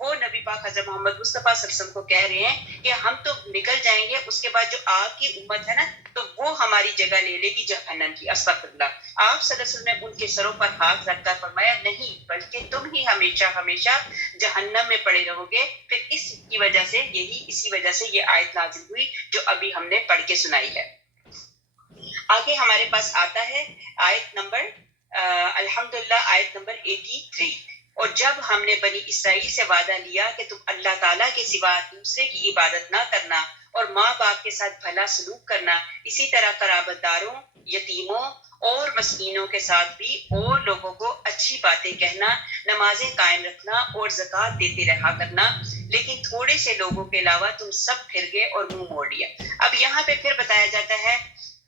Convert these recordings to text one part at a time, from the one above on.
وہ نبی پاک حضرت محمد مصطفیٰ صلی اللہ علیہ وسلم کو کہہ رہے ہیں کہ ہم تو نکل جائیں گے، اس کے بعد جو آپ کی امت ہے نا تو وہ ہماری جگہ لے لے گی جہنم کی، استغفر اللہ۔ آپ صلی اللہ علیہ وسلم نے ان کے سروں پر ہاتھ رکھ کر فرمایا نہیں، بلکہ تم ہی ہمیشہ ہمیشہ جہنم میں پڑے رہو گے۔ پھر اسی وجہ سے یہ آیت نازل ہوئی جو ابھی ہم نے پڑھ کے سنائی ہے۔ آگے ہمارے پاس آتا ہے آیت نمبر الحمدللہ آیت نمبر 83۔ اور جب ہم نے بنی اسرائیل سے وعدہ لیا کہ تم اللہ تعالیٰ کے سوا دوسرے کی عبادت نہ کرنا اور ماں باپ کے ساتھ بھلا سلوک کرنا، اسی طرح قرابت داروں، یتیموں اور مسکینوں کے ساتھ بھی اور لوگوں کو اچھی باتیں کہنا، نمازیں قائم رکھنا اور زکوٰۃ دیتے رہا کرنا، لیکن تھوڑے سے لوگوں کے علاوہ تم سب پھر گئے اور منہ موڑ لیا۔ اب یہاں پہ پھر بتایا جاتا ہے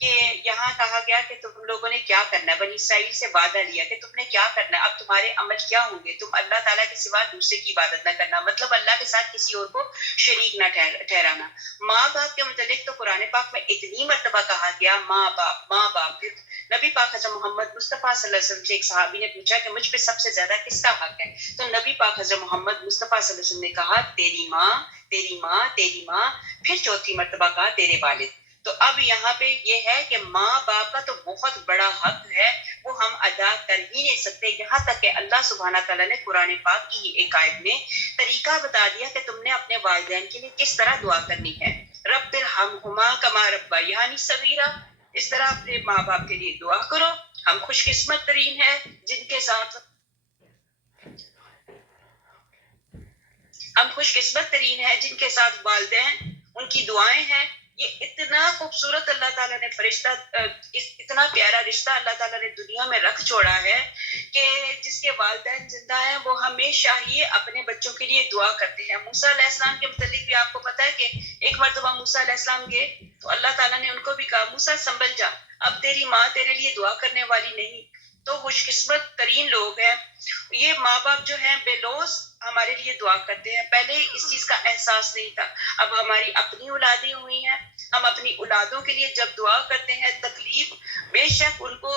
کہ یہاں کہا گیا کہ تم لوگوں نے کیا کرنا ہے، بنی اسرائیل سے وعدہ لیا کہ تم نے کیا کرنا ہے، اب تمہارے عمل کیا ہوں گے، تم اللہ تعالیٰ کے سوا دوسرے کی عبادت نہ کرنا، مطلب اللہ کے ساتھ کسی اور کو شریک نہ ٹھہرانا۔ ماں باپ کے متعلق تو قرآن پاک میں اتنی مرتبہ کہا گیا ماں باپ ماں باپ۔ پھر نبی پاک حضرت محمد مصطفیٰ صلی اللہ علیہ وسلم سے ایک صحابی نے پوچھا کہ مجھ پہ سب سے زیادہ کس کا حق ہے، تو نبی پاک حضرت محمد مصطفیٰ صلی اللہ علیہ وسلم نے کہا تیری ماں تیری ماں تیری ماں، پھر چوتھی مرتبہ کہا تیرے والد۔ تو اب یہاں پہ یہ ہے کہ ماں باپ کا تو بہت بڑا حق ہے، وہ ہم ادا کر ہی نہیں سکتے، یہاں تک کہ اللہ سبحانہ تعالیٰ نے قرآن پاک کی ہی ایک آیت میں طریقہ بتا دیا کہ تم نے اپنے والدین کے لیے کس طرح دعا کرنی ہے۔ رب ارحمہما کما ربیانی صغیرا، اس طرح اپنے ماں باپ کے لیے دعا کرو۔ ہم خوش قسمت ترین ہیں جن کے ساتھ والدین ان کی دعائیں ہیں۔ یہ اتنا خوبصورت اللہ تعالیٰ نے اتنا پیارا رشتہ اللہ تعالیٰ نے دنیا میں رکھ چھوڑا ہے کہ جس کے والدین زندہ ہیں وہ ہمیشہ ہی اپنے بچوں کے لیے دعا کرتے ہیں۔ موسیٰ علیہ السلام کے متعلق بھی آپ کو پتا ہے کہ ایک مرتبہ موسیٰ علیہ السلام گئے تو اللہ تعالیٰ نے ان کو بھی کہا موسیٰ سنبھل جا، اب تیری ماں تیرے لیے دعا کرنے والی نہیں۔ تو خوش قسمت ترین لوگ ہیں یہ ماں باپ جو ہیں، بے لوث ہمارے لیے دعا کرتے ہیں۔ پہلے اس چیز کا احساس نہیں تھا، اب ہماری اپنی اولادیں ہوئی ہیں، ہم اپنی اولادوں کے لیے جب دعا کرتے ہیں، تکلیف بے شک ان کو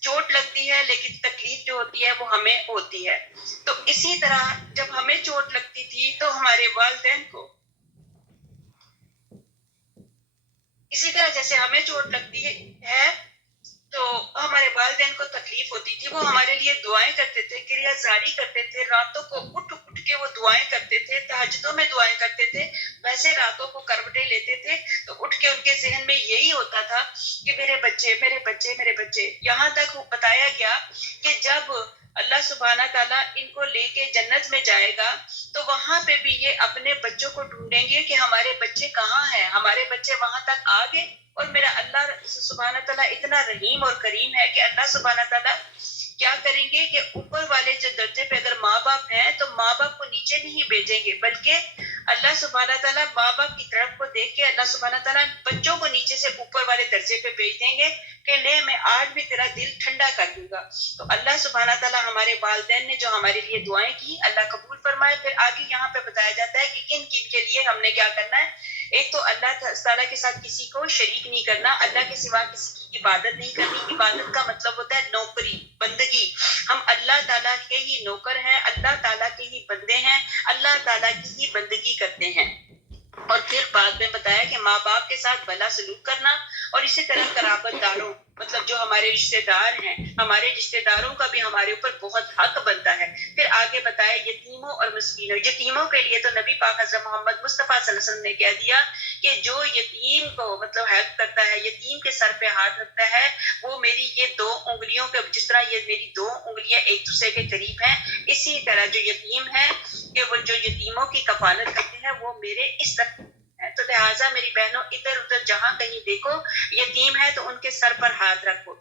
چوٹ لگتی ہے لیکن تکلیف جو ہوتی ہے وہ ہمیں ہوتی ہے۔ تو اسی طرح جب ہمیں چوٹ لگتی تھی تو ہمارے والدین کو، اسی طرح جیسے ہمیں چوٹ لگتی ہے تو ہمارے والدین کو تکلیف ہوتی تھی، وہ ہمارے لیے دعائیں کرتے تھے، کریا زاری کرتے تھے، راتوں کو اٹھ اٹھ کے وہ دعائیں کرتے تھے، تہجدوں میں دعائیں کرتے تھے، ویسے راتوں کو کروٹیں لیتے تھے تو اٹھ کے ان کے ذہن میں یہی ہوتا تھا کہ میرے بچے میرے بچے میرے بچے۔ یہاں تک بتایا گیا کہ جب اللہ سبحانہ تعالیٰ ان کو لے کے جنت میں جائے گا تو وہاں پہ بھی یہ اپنے بچوں کو ڈھونڈیں گے کہ ہمارے بچے کہاں ہیں، ہمارے بچے وہاں تک آ گئے۔ اور میرا اللہ سبحانہ تعالیٰ اتنا رحیم اور کریم ہے کہ اللہ سبحانہ تعالیٰ کیا کریں گے کہ اوپر والے جو درجے پہ اگر ماں باپ ہیں تو ماں باپ کو نیچے نہیں بھیجیں گے، بلکہ اللہ سبحانہ تعالیٰ ماں باپ کی طرف کو دیکھ کے اللہ سبحانہ تعالیٰ بچوں کو نیچے سے اوپر والے درجے پہ بھیج دیں گے کہ لے میں آج بھی تیرا دل ٹھنڈا کر دوں گا۔ تو اللہ سبحانہ تعالیٰ ہمارے والدین نے جو ہمارے لیے دعائیں کی اللہ قبول فرمائے۔ پھر آگے یہاں پہ بتایا جاتا ہے کہ کن کن کے لیے ہم نے کیا کرنا ہے۔ ایک تو اللہ تعالیٰ کے ساتھ کسی کو شریک نہیں کرنا، اللہ کے سوا کسی کی عبادت نہیں کرنی۔ عبادت کا مطلب ہوتا ہے نوکری، بندگی۔ ہم اللہ تعالیٰ کے ہی نوکر ہیں، اللہ تعالیٰ کے ہی بندے ہیں، اللہ تعالیٰ کی ہی بندگی کرتے ہیں۔ اور پھر بعد میں بتایا کہ ماں باپ کے ساتھ بھلا سلوک کرنا، اور اسی طرح قرابت داروں مطلب جو ہمارے رشتہ دار ہیں، ہمارے رشتہ داروں کا بھی ہمارے اوپر بہت حق بنتا ہے۔ پھر آگے بتایا یتیموں اور مسکینوں، یتیموں کے لیے تو نبی پاک حضرت محمد مصطفیٰ صلی اللہ علیہ وسلم نے کہہ دیا کہ جو یتیم کو مطلب ہیلپ کرتا ہے، یتیم کے سر پہ ہاتھ رکھتا ہے، وہ میری یہ دو انگلیوں کے جس طرح یہ میری دو انگلیاں ایک دوسرے کے قریب ہیں، اسی طرح جو یتیم ہے کہ وہ جو یتیموں کی کفالت کرتے ہیں وہ میرے اس طرح ہے۔ تو لہٰذا میری بہنوں ادھر ادھر جہاں کہیں دیکھو یتیم ہے تو ان کے سر پر ہاتھ رکھو۔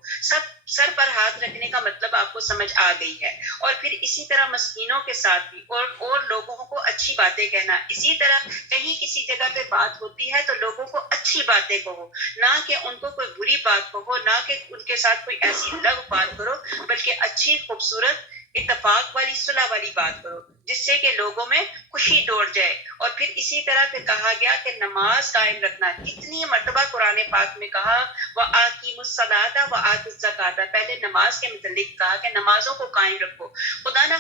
سر پر ہاتھ رکھنے کا مطلب آپ کو سمجھ آ گئی ہے۔ اور پھر اسی طرح مسکینوں کے ساتھ بھی اور لوگوں کو اچھی باتیں کہنا۔ اسی طرح کہیں کسی جگہ پہ بات ہوتی ہے تو لوگوں کو اچھی باتیں کہو، نہ کہ ان کو کوئی بری بات کہو، نہ کہ ان کے ساتھ کوئی ایسی لغو بات کرو، بلکہ اچھی خوبصورت اتفاق والی صلح والی بات کرو جس سے کہ لوگوں میں خوشی دوڑ جائے. اور پھر اسی طرح پھر کہا گیا کہ نماز قائم رکھنا. کتنی مرتبہ قرآن پاک میں کہا وَآتِیمُوا الصَّلَاةَ وَآتُوا الزَّکَاةَ. پہلے نماز کے متعلق کہا کہ نمازوں کو قائم رکھو. خدا نہ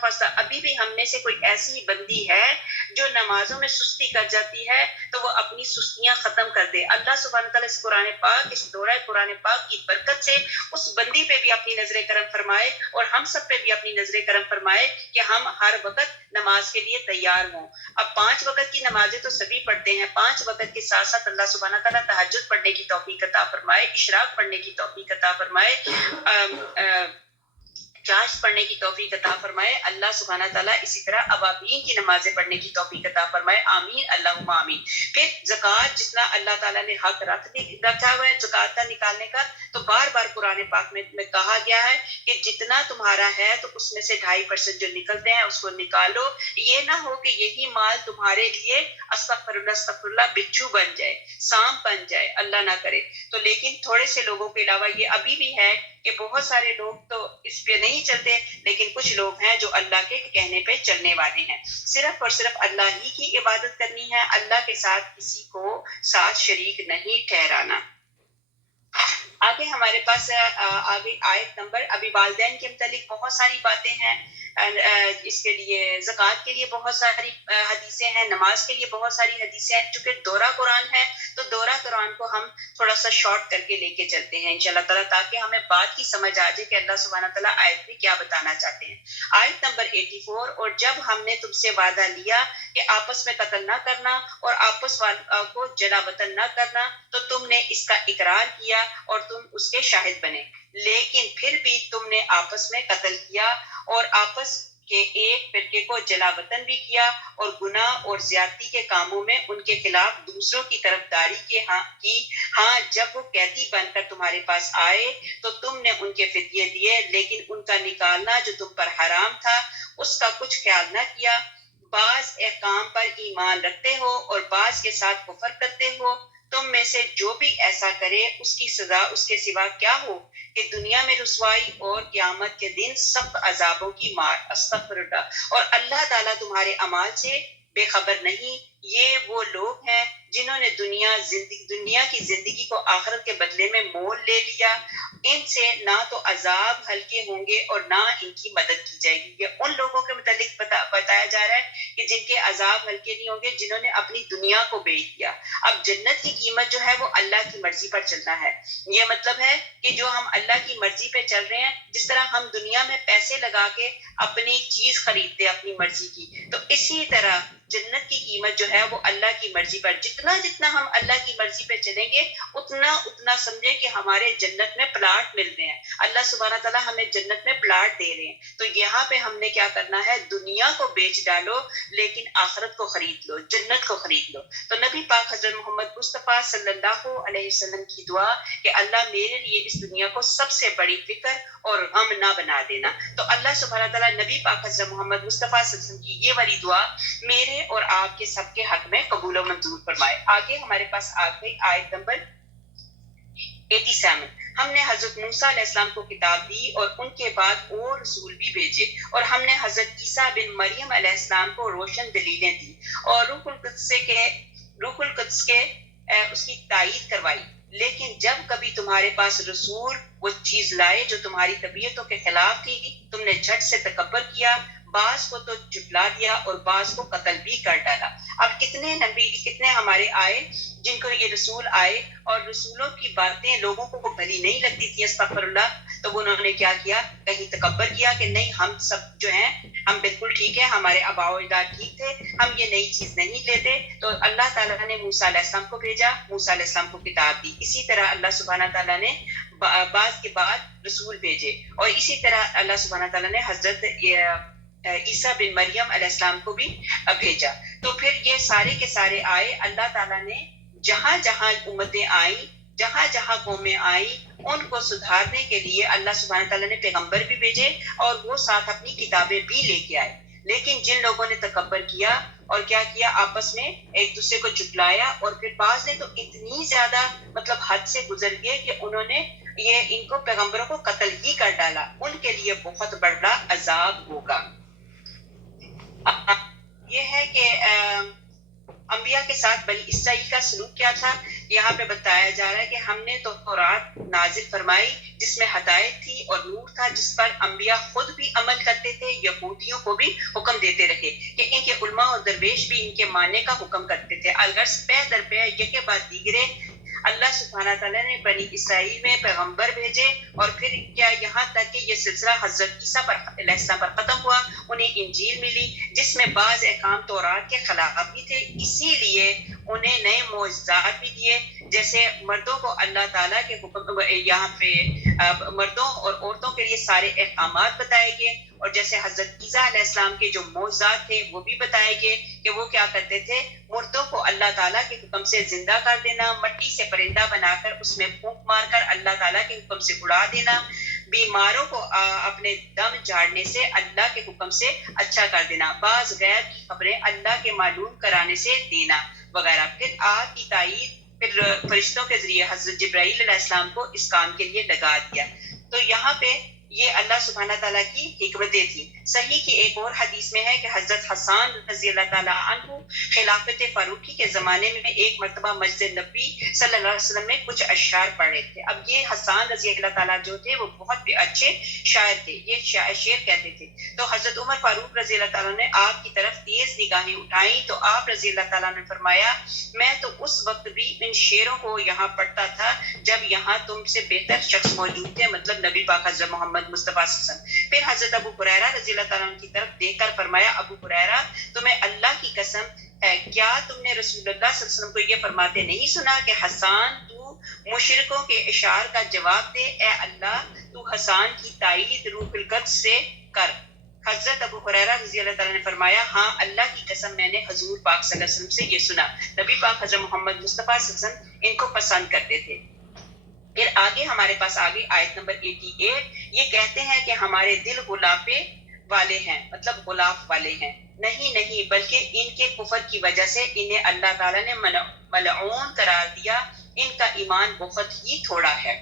خواستہ ابھی بھی ہم میں سے کوئی ایسی بندی ہے جو نمازوں میں سستی کر جاتی ہے تو وہ اپنی سستیاں ختم کر دے. اللہ سبحانہ تعالیٰ اس قرآن پاک اس دورہ قرآن پاک کی برکت سے اس بندی پہ بھی اپنی نظر کرم فرمائے اور ہم سب پہ بھی اپنی نظر کرم فرمائے کہ ہم ہر وقت نماز کے لیے تیار ہوں. اب 5 وقت کی نمازیں تو سبھی پڑھتے ہیں. 5 وقت کے ساتھ ساتھ اللہ سبحانہ تعالیٰ تہجد پڑھنے کی توفیق عطا فرمائے, اشراق پڑھنے کی توفیق عطا فرمائے, چاشت پڑھنے کی توفیق عطا فرمائے. اللہ سبحانہ تعالیٰ اسی طرح اوابین کی نمازیں پڑھنے کی توفیق عطا فرمائے. آمین اللہم آمین. پھر زکوٰۃ جتنا اللہ تعالیٰ نے حق رکھا ہوا ہے زکوٰۃ کا نکالنے کا, تو بار بار قرآن پاک میں کہا گیا ہے کہ جتنا تمہارا ہے تو اس میں سے 2.5% جو نکلتے ہیں اس کو نکالو. یہ نہ ہو کہ یہی مال تمہارے لیے استغفر اللہ بچھو بن جائے, سانپ بن جائے, اللہ نہ کرے. تو لیکن تھوڑے سے لوگوں کے علاوہ یہ ابھی بھی ہے کہ بہت سارے لوگ تو اس پہ نہیں چلتے, لیکن کچھ لوگ ہیں جو اللہ کے کہنے پہ چلنے والے ہیں. صرف اور صرف اللہ ہی کی عبادت کرنی ہے, اللہ کے ساتھ کسی کو ساتھ شریک نہیں ٹھہرانا. آگے ہمارے پاس آگے آیت نمبر, ابھی والدین کے متعلق بہت ساری باتیں ہیں, اس کے لیے زکوٰۃ کے لیے بہت ساری حدیثیں ہیں, نماز کے لیے بہت ساری حدیثیں ہیں. چونکہ دورہ قرآن ہے تو دورہ قرآن کو ہم تھوڑا سا شارٹ کر کے لے کے چلتے ہیں انشاءاللہ تعالیٰ, تاکہ ہمیں بات کی سمجھ آ جائے کہ اللہ سبحانہ تعالیٰ آیت میں کیا بتانا چاہتے ہیں. آیت نمبر 84, اور جب ہم نے تم سے وعدہ لیا کہ آپس میں قتل نہ کرنا اور آپس کو جلا وطن نہ کرنا تو تم نے اس کا اقرار کیا اور تم اس کے شاہد بنے, لیکن پھر بھی تم نے آپس میں قتل کیا اور آپس کے ایک فرقے کو جلا وطن بھی کیا, اور گناہ اور زیادتی کے کاموں میں ان کے خلاف دوسروں کی طرفداری کی. جب وہ قیدی بن کر تمہارے پاس آئے تو تم نے ان کے فدیے دیے, لیکن ان کا نکالنا جو تم پر حرام تھا اس کا کچھ خیال نہ کیا. بعض احکام پر ایمان رکھتے ہو اور بعض کے ساتھ کفر کرتے ہو. تم میں سے جو بھی ایسا کرے اس کی سزا اس کے سوا کیا ہو کہ دنیا میں رسوائی اور قیامت کے دن سخت عذابوں کی مار. استغفر اللہ. اور اللہ تعالیٰ تمہارے اعمال سے بے خبر نہیں. یہ وہ لوگ ہیں جنہوں نے دنیا کی زندگی کو آخرت کے بدلے میں مول لے لیا. ان سے نہ تو عذاب ہلکے ہوں گے اور نہ ان کی مدد کی جائے گی. یہ ان لوگوں کے متعلق بتایا جا رہا ہے کہ جن کے عذاب ہلکے نہیں ہوں گے, جنہوں نے اپنی دنیا کو بیچ دیا. اب جنت کی قیمت جو ہے وہ اللہ کی مرضی پر چلنا ہے. یہ مطلب ہے کہ جو ہم اللہ کی مرضی پہ چل رہے ہیں, جس طرح ہم دنیا میں پیسے لگا کے اپنی چیز خریدتے اپنی مرضی کی, تو اسی طرح جنت کی قیمت جو ہے وہ اللہ کی مرضی پر. جتنا ہم اللہ کی مرضی پہ چلیں گے اتنا سمجھیں کہ ہمارے جنت میں پلاٹ مل رہے ہیں. اللہ سبحانہ تعالیٰ ہمیں جنت میں پلاٹ دے رہے ہیں. تو یہاں پہ ہم نے کیا کرنا ہے, دنیا کو بیچ ڈالو لیکن آخرت کو خرید لو, جنت کو خرید لو. تو نبی پاک حضرت محمد مصطفیٰ صلی اللہ علیہ وسلم کی دعا کہ اللہ میرے لیے اس دنیا کو سب سے بڑی فکر اور غم نہ بنا دینا. تو اللہ سبحانہ تعالیٰ نبی پاک حضرت محمد مصطفیٰ صلی اللہ علیہ وسلم کی یہ والی دعا میرے اور آپ کے سب کے حق میں قبول و منظور فرمائے. آگے ہمارے پاس آ گئی آیت نمبر 87. ہم نے حضرت موسیٰ علیہ السلام کو کتاب دی اور ان کے بعد اور رسول بھی بھیجے, اور ہم نے حضرت عیسیٰ بن مریم علیہ السلام کو روشن دلیلیں دی اور روح القدس کے اس کی تائید کروائی. لیکن جب کبھی تمہارے پاس رسول وہ چیز لائے جو تمہاری طبیعتوں کے خلاف تھی, تم نے جھٹ سے تکبر کیا, بعض کو تو جھٹلا دیا اور بعض کو قتل بھی کر ڈالا. اب کتنے ہمارے آئے جن کو یہ رسول آئے اور رسولوں کی باتیں لوگوں کو بھلی نہیں لگتی تھی, استغفر اللہ, تو انہوں نے کیا کیا, کہیں تکبر کیا کہ نہیں ہم سب جو ہیں ہم بالکل ٹھیک ہے, ہمارے آباء و اجداد ٹھیک تھے, ہم یہ نئی چیز نہیں لیتے. تو اللہ تعالیٰ نے موسیٰ علیہ السلام کو بھیجا, موسیٰ علیہ السلام کو کتاب دی. اسی طرح اللہ سبحانہ تعالیٰ نے بعض کے بعد رسول بھیجے, اور اسی طرح اللہ سبحانہ تعالیٰ نے حضرت عیسیٰ بن مریم علیہ السلام کو بھی بھیجا. تو پھر یہ سارے کے سارے آئے, اللہ تعالیٰ نے جہاں جہاں امتیں آئیں, جہاں جہاں قومیں آئیں, ان کو سدھارنے کے لیے اللہ سبحانہ تعالیٰ نے پیغمبر بھی بھیجے اور وہ ساتھ اپنی کتابیں بھی لے کے آئے. لیکن جن لوگوں نے تکبر کیا اور کیا کیا آپس میں ایک دوسرے کو جھٹلایا اور پھر بعض نے تو اتنی زیادہ مطلب حد سے گزر گئے کہ انہوں نے یہ ان کو پیغمبروں کو قتل ہی کر ڈالا. ان کے لیے بہت بڑا عذاب ہوگا. یہ ہے کہ انبیاء کے ساتھ بنی اسرائیل کا سلوک کیا تھا. یہاں پہ بتایا جا رہا ہے کہ ہم نے تو تورات نازل فرمائی جس میں ہدایت تھی اور نور تھا جس پر انبیاء خود بھی عمل کرتے تھے. یہودیوں کو بھی حکم دیتے رہے کہ ان کے علماء اور درویش بھی ان کے ماننے کا حکم کرتے تھے. الغرض پہ در پہ یکے بعد دیگرے اللہ سبحانہ تعالیٰ نے بنی اسرائیل میں پیغمبر بھیجے اور پھر کیا یہاں تک کہ یہ سلسلہ حضرت عیسیٰ علیہ السلام پر ختم ہوا. انہیں انجیل ملی جس میں بعض احکام تورات کے خلاف بھی تھے. اسی لیے انہیں نئے معجزات بھی دیے جیسے مردوں کو اللہ تعالیٰ کے حکم یہاں پہ مردوں اور عورتوں کے لیے سارے احکامات بتائے گئے. اور جیسے حضرت عیسیٰ علیہ السلام کے جو معجزات تھے وہ بھی بتائے گئے کہ وہ کیا کرتے تھے, مردوں کو اللہ تعالیٰ کے حکم سے زندہ کر دینا, مٹی سے پرندہ بنا کر اس میں پھونک مار کر اللہ تعالیٰ کے حکم سے اڑا دینا, بیماروں کو اپنے دم جھاڑنے سے اللہ کے حکم سے اچھا کر دینا, بعض غیب کی خبریں اللہ کے معلوم کرانے سے دینا وغیرہ. پھر آگ کی تائید پھر فرشتوں کے ذریعے حضرت جبرائیل علیہ السلام کو اس کام کے لیے لگا دیا. تو یہاں پہ یہ اللہ سبحانہ تعالیٰ کی حکمتیں تھیں. صحیح کی ایک اور حدیث میں ہے کہ حضرت حسان رضی اللہ تعالیٰ عنہ خلافت فاروقی کے زمانے میں ایک مرتبہ مسجد نبی صلی اللہ علیہ وسلم میں کچھ اشعار پڑھے تھے. اب یہ حسان رضی اللہ تعالیٰ جو تھے وہ بہت اچھے شاعر تھے, یہ شعر کہتے تھے. تو حضرت عمر فاروق رضی اللہ تعالیٰ نے آپ کی طرف تیز نگاہیں اٹھائیں تو آپ رضی اللہ تعالیٰ نے فرمایا میں تو اس وقت بھی ان شعروں کو یہاں پڑھتا تھا جب یہاں تم سے بہتر شخص موجود تھے, مطلب نبی پاک حضرت محمد مصطفیٰ صلی اللہ علیہ وسلم. پھر حضرت ابو ہریرہ رضی اللہ تعالیٰ عنہ کی طرف دیکھ کر فرمایا ابو ہریرہ تمہیں اللہ کی قسم ہے کیا تم نے رسول اللہ صلی اللہ علیہ وسلم کو یہ فرماتے نہیں سنا کہ حسان تو مشرکوں کے اشعار کا جواب دے, اے اللہ تو حسان کی تائید روح القدس سے کر. حضرت ابو ہریرہ رضی اللہ تعالیٰ نے فرمایا ہاں اللہ کی قسم میں نے حضور پاک صلی اللہ علیہ وسلم سے یہ سنا. نبی پاک حضرت محمد مصطفیٰ صلی اللہ علیہ وسلم ان کو پسند کرتے تھے. پھر آگے ہمارے پاس آگے آیت نمبر 88 یہ کہتے ہیں کہ ہمارے دل غلافے والے ہیں, مطلب غلاف والے ہیں. نہیں بلکہ ان کے کفر کی وجہ سے انہیں اللہ تعالیٰ نے ملعون قرار دیا, ان کا ایمان بہت ہی تھوڑا ہے.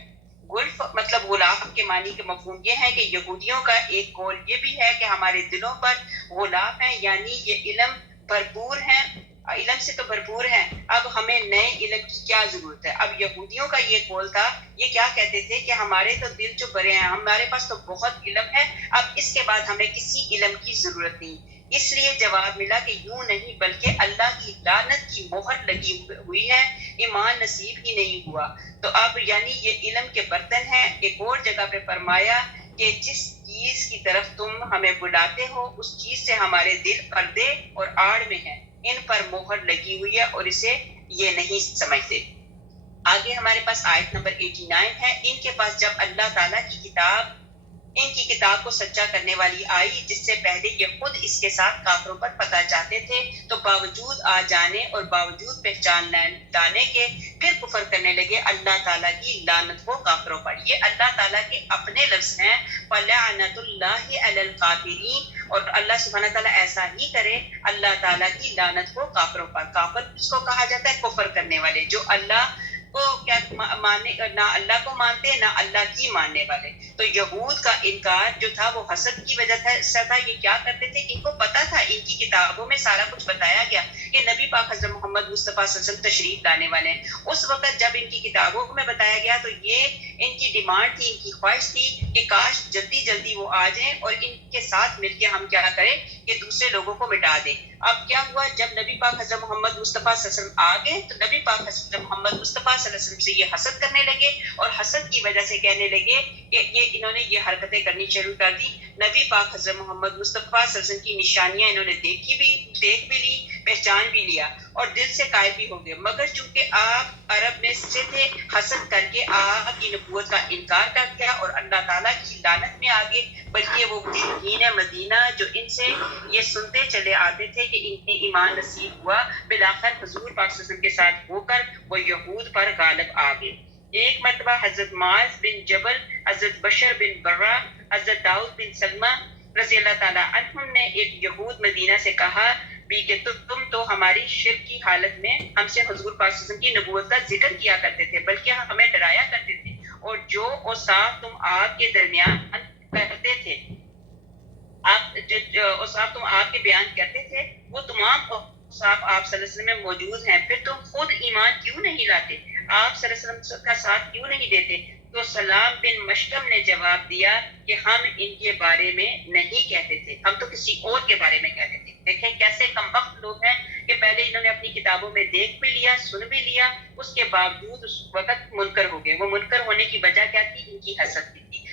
گلف مطلب غلاف کے معنی کے مفہوم یہ ہے کہ یہودیوں کا ایک قول یہ بھی ہے کہ ہمارے دلوں پر غلاف ہیں, یعنی یہ علم بھرپور ہیں, علم سے تو بھرپور ہیں, اب ہمیں نئے علم کی کیا ضرورت ہے. اب یہودیوں کا یہ قول تھا, یہ کیا کہتے تھے کہ ہمارے تو دل جو بھرے ہیں, ہمارے پاس تو بہت علم ہے, اب اس کے بعد ہمیں کسی علم کی ضرورت نہیں. اس لیے جواب ملا کہ یوں نہیں بلکہ اللہ کی لعنت کی مہر لگی ہوئی ہے, ایمان نصیب ہی نہیں ہوا. تو اب یعنی یہ علم کے برتن ہیں. ایک اور جگہ پہ فرمایا کہ جس چیز کی طرف تم ہمیں بلاتے ہو اس چیز سے ہمارے دل پردے اور آڑ میں ہیں, ان پر مہر لگی ہوئی ہے اور اسے یہ نہیں سمجھتے. آگے ہمارے پاس آیت نمبر 89 ہے. ان کے پاس جب اللہ تعالیٰ کی کتاب ان کی کتاب کو سچا کرنے والی آئی جس سے پہلے یہ خود اس کے ساتھ کافروں پر پتہ چاہتے تھے تو باوجود آ جانے اور باوجود پہچان لانے کے پھر کفر کرنے لگے اللہ تعالیٰ کی لعنت کو کافروں پر. یہ اللہ تعالیٰ کے اپنے لفظ ہیں, فَلَعْنَةُ اللَّهِ عَلَى الْكَافِرِينَ, اور اللہ سبحانہ تعالیٰ ایسا ہی کرے اللہ تعالیٰ کی لعنت کو کافروں پر. کافر اس کو کہا جاتا ہے کفر کرنے والے, جو اللہ کو کیا ماننے, نہ اللہ کو مانتے نہ اللہ کی ماننے والے. تو یہود کا انکار جو تھا وہ حسد کی وجہ سے تھا. یہ کیا کرتے تھے کہ ان کو پتا تھا ان کی کتابوں میں سارا کچھ بتایا گیا کہ نبی پاک حضرت محمد مصطفیٰ صلی اللہ علیہ وسلم تشریف لانے والے ہیں. اس وقت جب ان کی کتابوں میں بتایا گیا تو یہ ان کی ڈیمانڈ تھی, ان کی خواہش تھی کہ کاش جلدی جلدی وہ آ جائیں اور ان کے ساتھ مل کے ہم کیا کریں کہ دوسرے لوگوں کو مٹا دیں. اب کیا ہوا, جب نبی پاک حضرت محمد مصطفیٰ صلی اللہ علیہ وسلم آ گئے تو نبی پاک حضرت محمد مصطفیٰ صلی اللہ علیہ وسلم سے یہ حسد کرنے لگے اور حسد کی وجہ سے کہنے لگے کہ انہوں نے یہ حرکتیں کرنی شروع کر دی. نبی پاک حضرت محمد مصطفیٰ صلی اللہ علیہ وسلم کی نشانیاں انہوں نے دیکھ بھی لی, پہچان بھی لیا اور دل سے قائل بھی ہو گئے, مگر چونکہ آپ عرب میں سے تھے حسد کر کے آپ کی نبوت کا انکار کر دیا اور اللہ تعالیٰ کی لعنت میں آ گئے. بلکہ وہ مشرکین مدینہ جو ان سے یہ سنتے چلے آتے تھے کہ انہیں ایمان نصیب ہوا, بالآخر حضور پاک صلی اللہ علیہ وسلم کے ساتھ ہو کر وہ یہود پر غالب آ گئے. ایک مرتبہ حضرت معاذ بن جبل, حضرت بشر بن برہ, حضرت داؤد بن سلمہ رضی اللہ تعالیٰ عنہم نے ایک یہود مدینہ سے کہا بھی کہ تم تو ہماری شرک کی حالت میں ہم سے حضور پاک صلی اللہ علیہ وسلم کی نبوت کا ذکر کیا کرتے تھے، بلکہ ہمیں ڈرایا کرتے تھے، اور جو اوصاف تم آپ کے درمیان کرتے تھے، اوصاف تم آپ کے بیان کرتے تھے، وہ تمام اوصاف آپ صلی اللہ علیہ وسلم میں موجود ہیں، پھر تم خود ایمان کیوں نہیں لاتے؟ آپ صلی اللہ علیہ وسلم کا ساتھ کیوں نہیں دیتے؟ تو سلام بن مشکم نے جواب دیا کہ ہم ان کے بارے میں نہیں کہتے تھے، ہم تو کسی اور کے بارے میں کہتے تھے۔ دیکھیں کیسے کم وقت لوگ ہیں کہ پہلے انہوں نے اپنی کتابوں میں دیکھ بھی لیا، سن بھی لیا، اس کے باوجود اس وقت منکر ہو گئے۔ وہ منکر ہونے کی وجہ کیا تھی؟ ان کی حسد کی تھی۔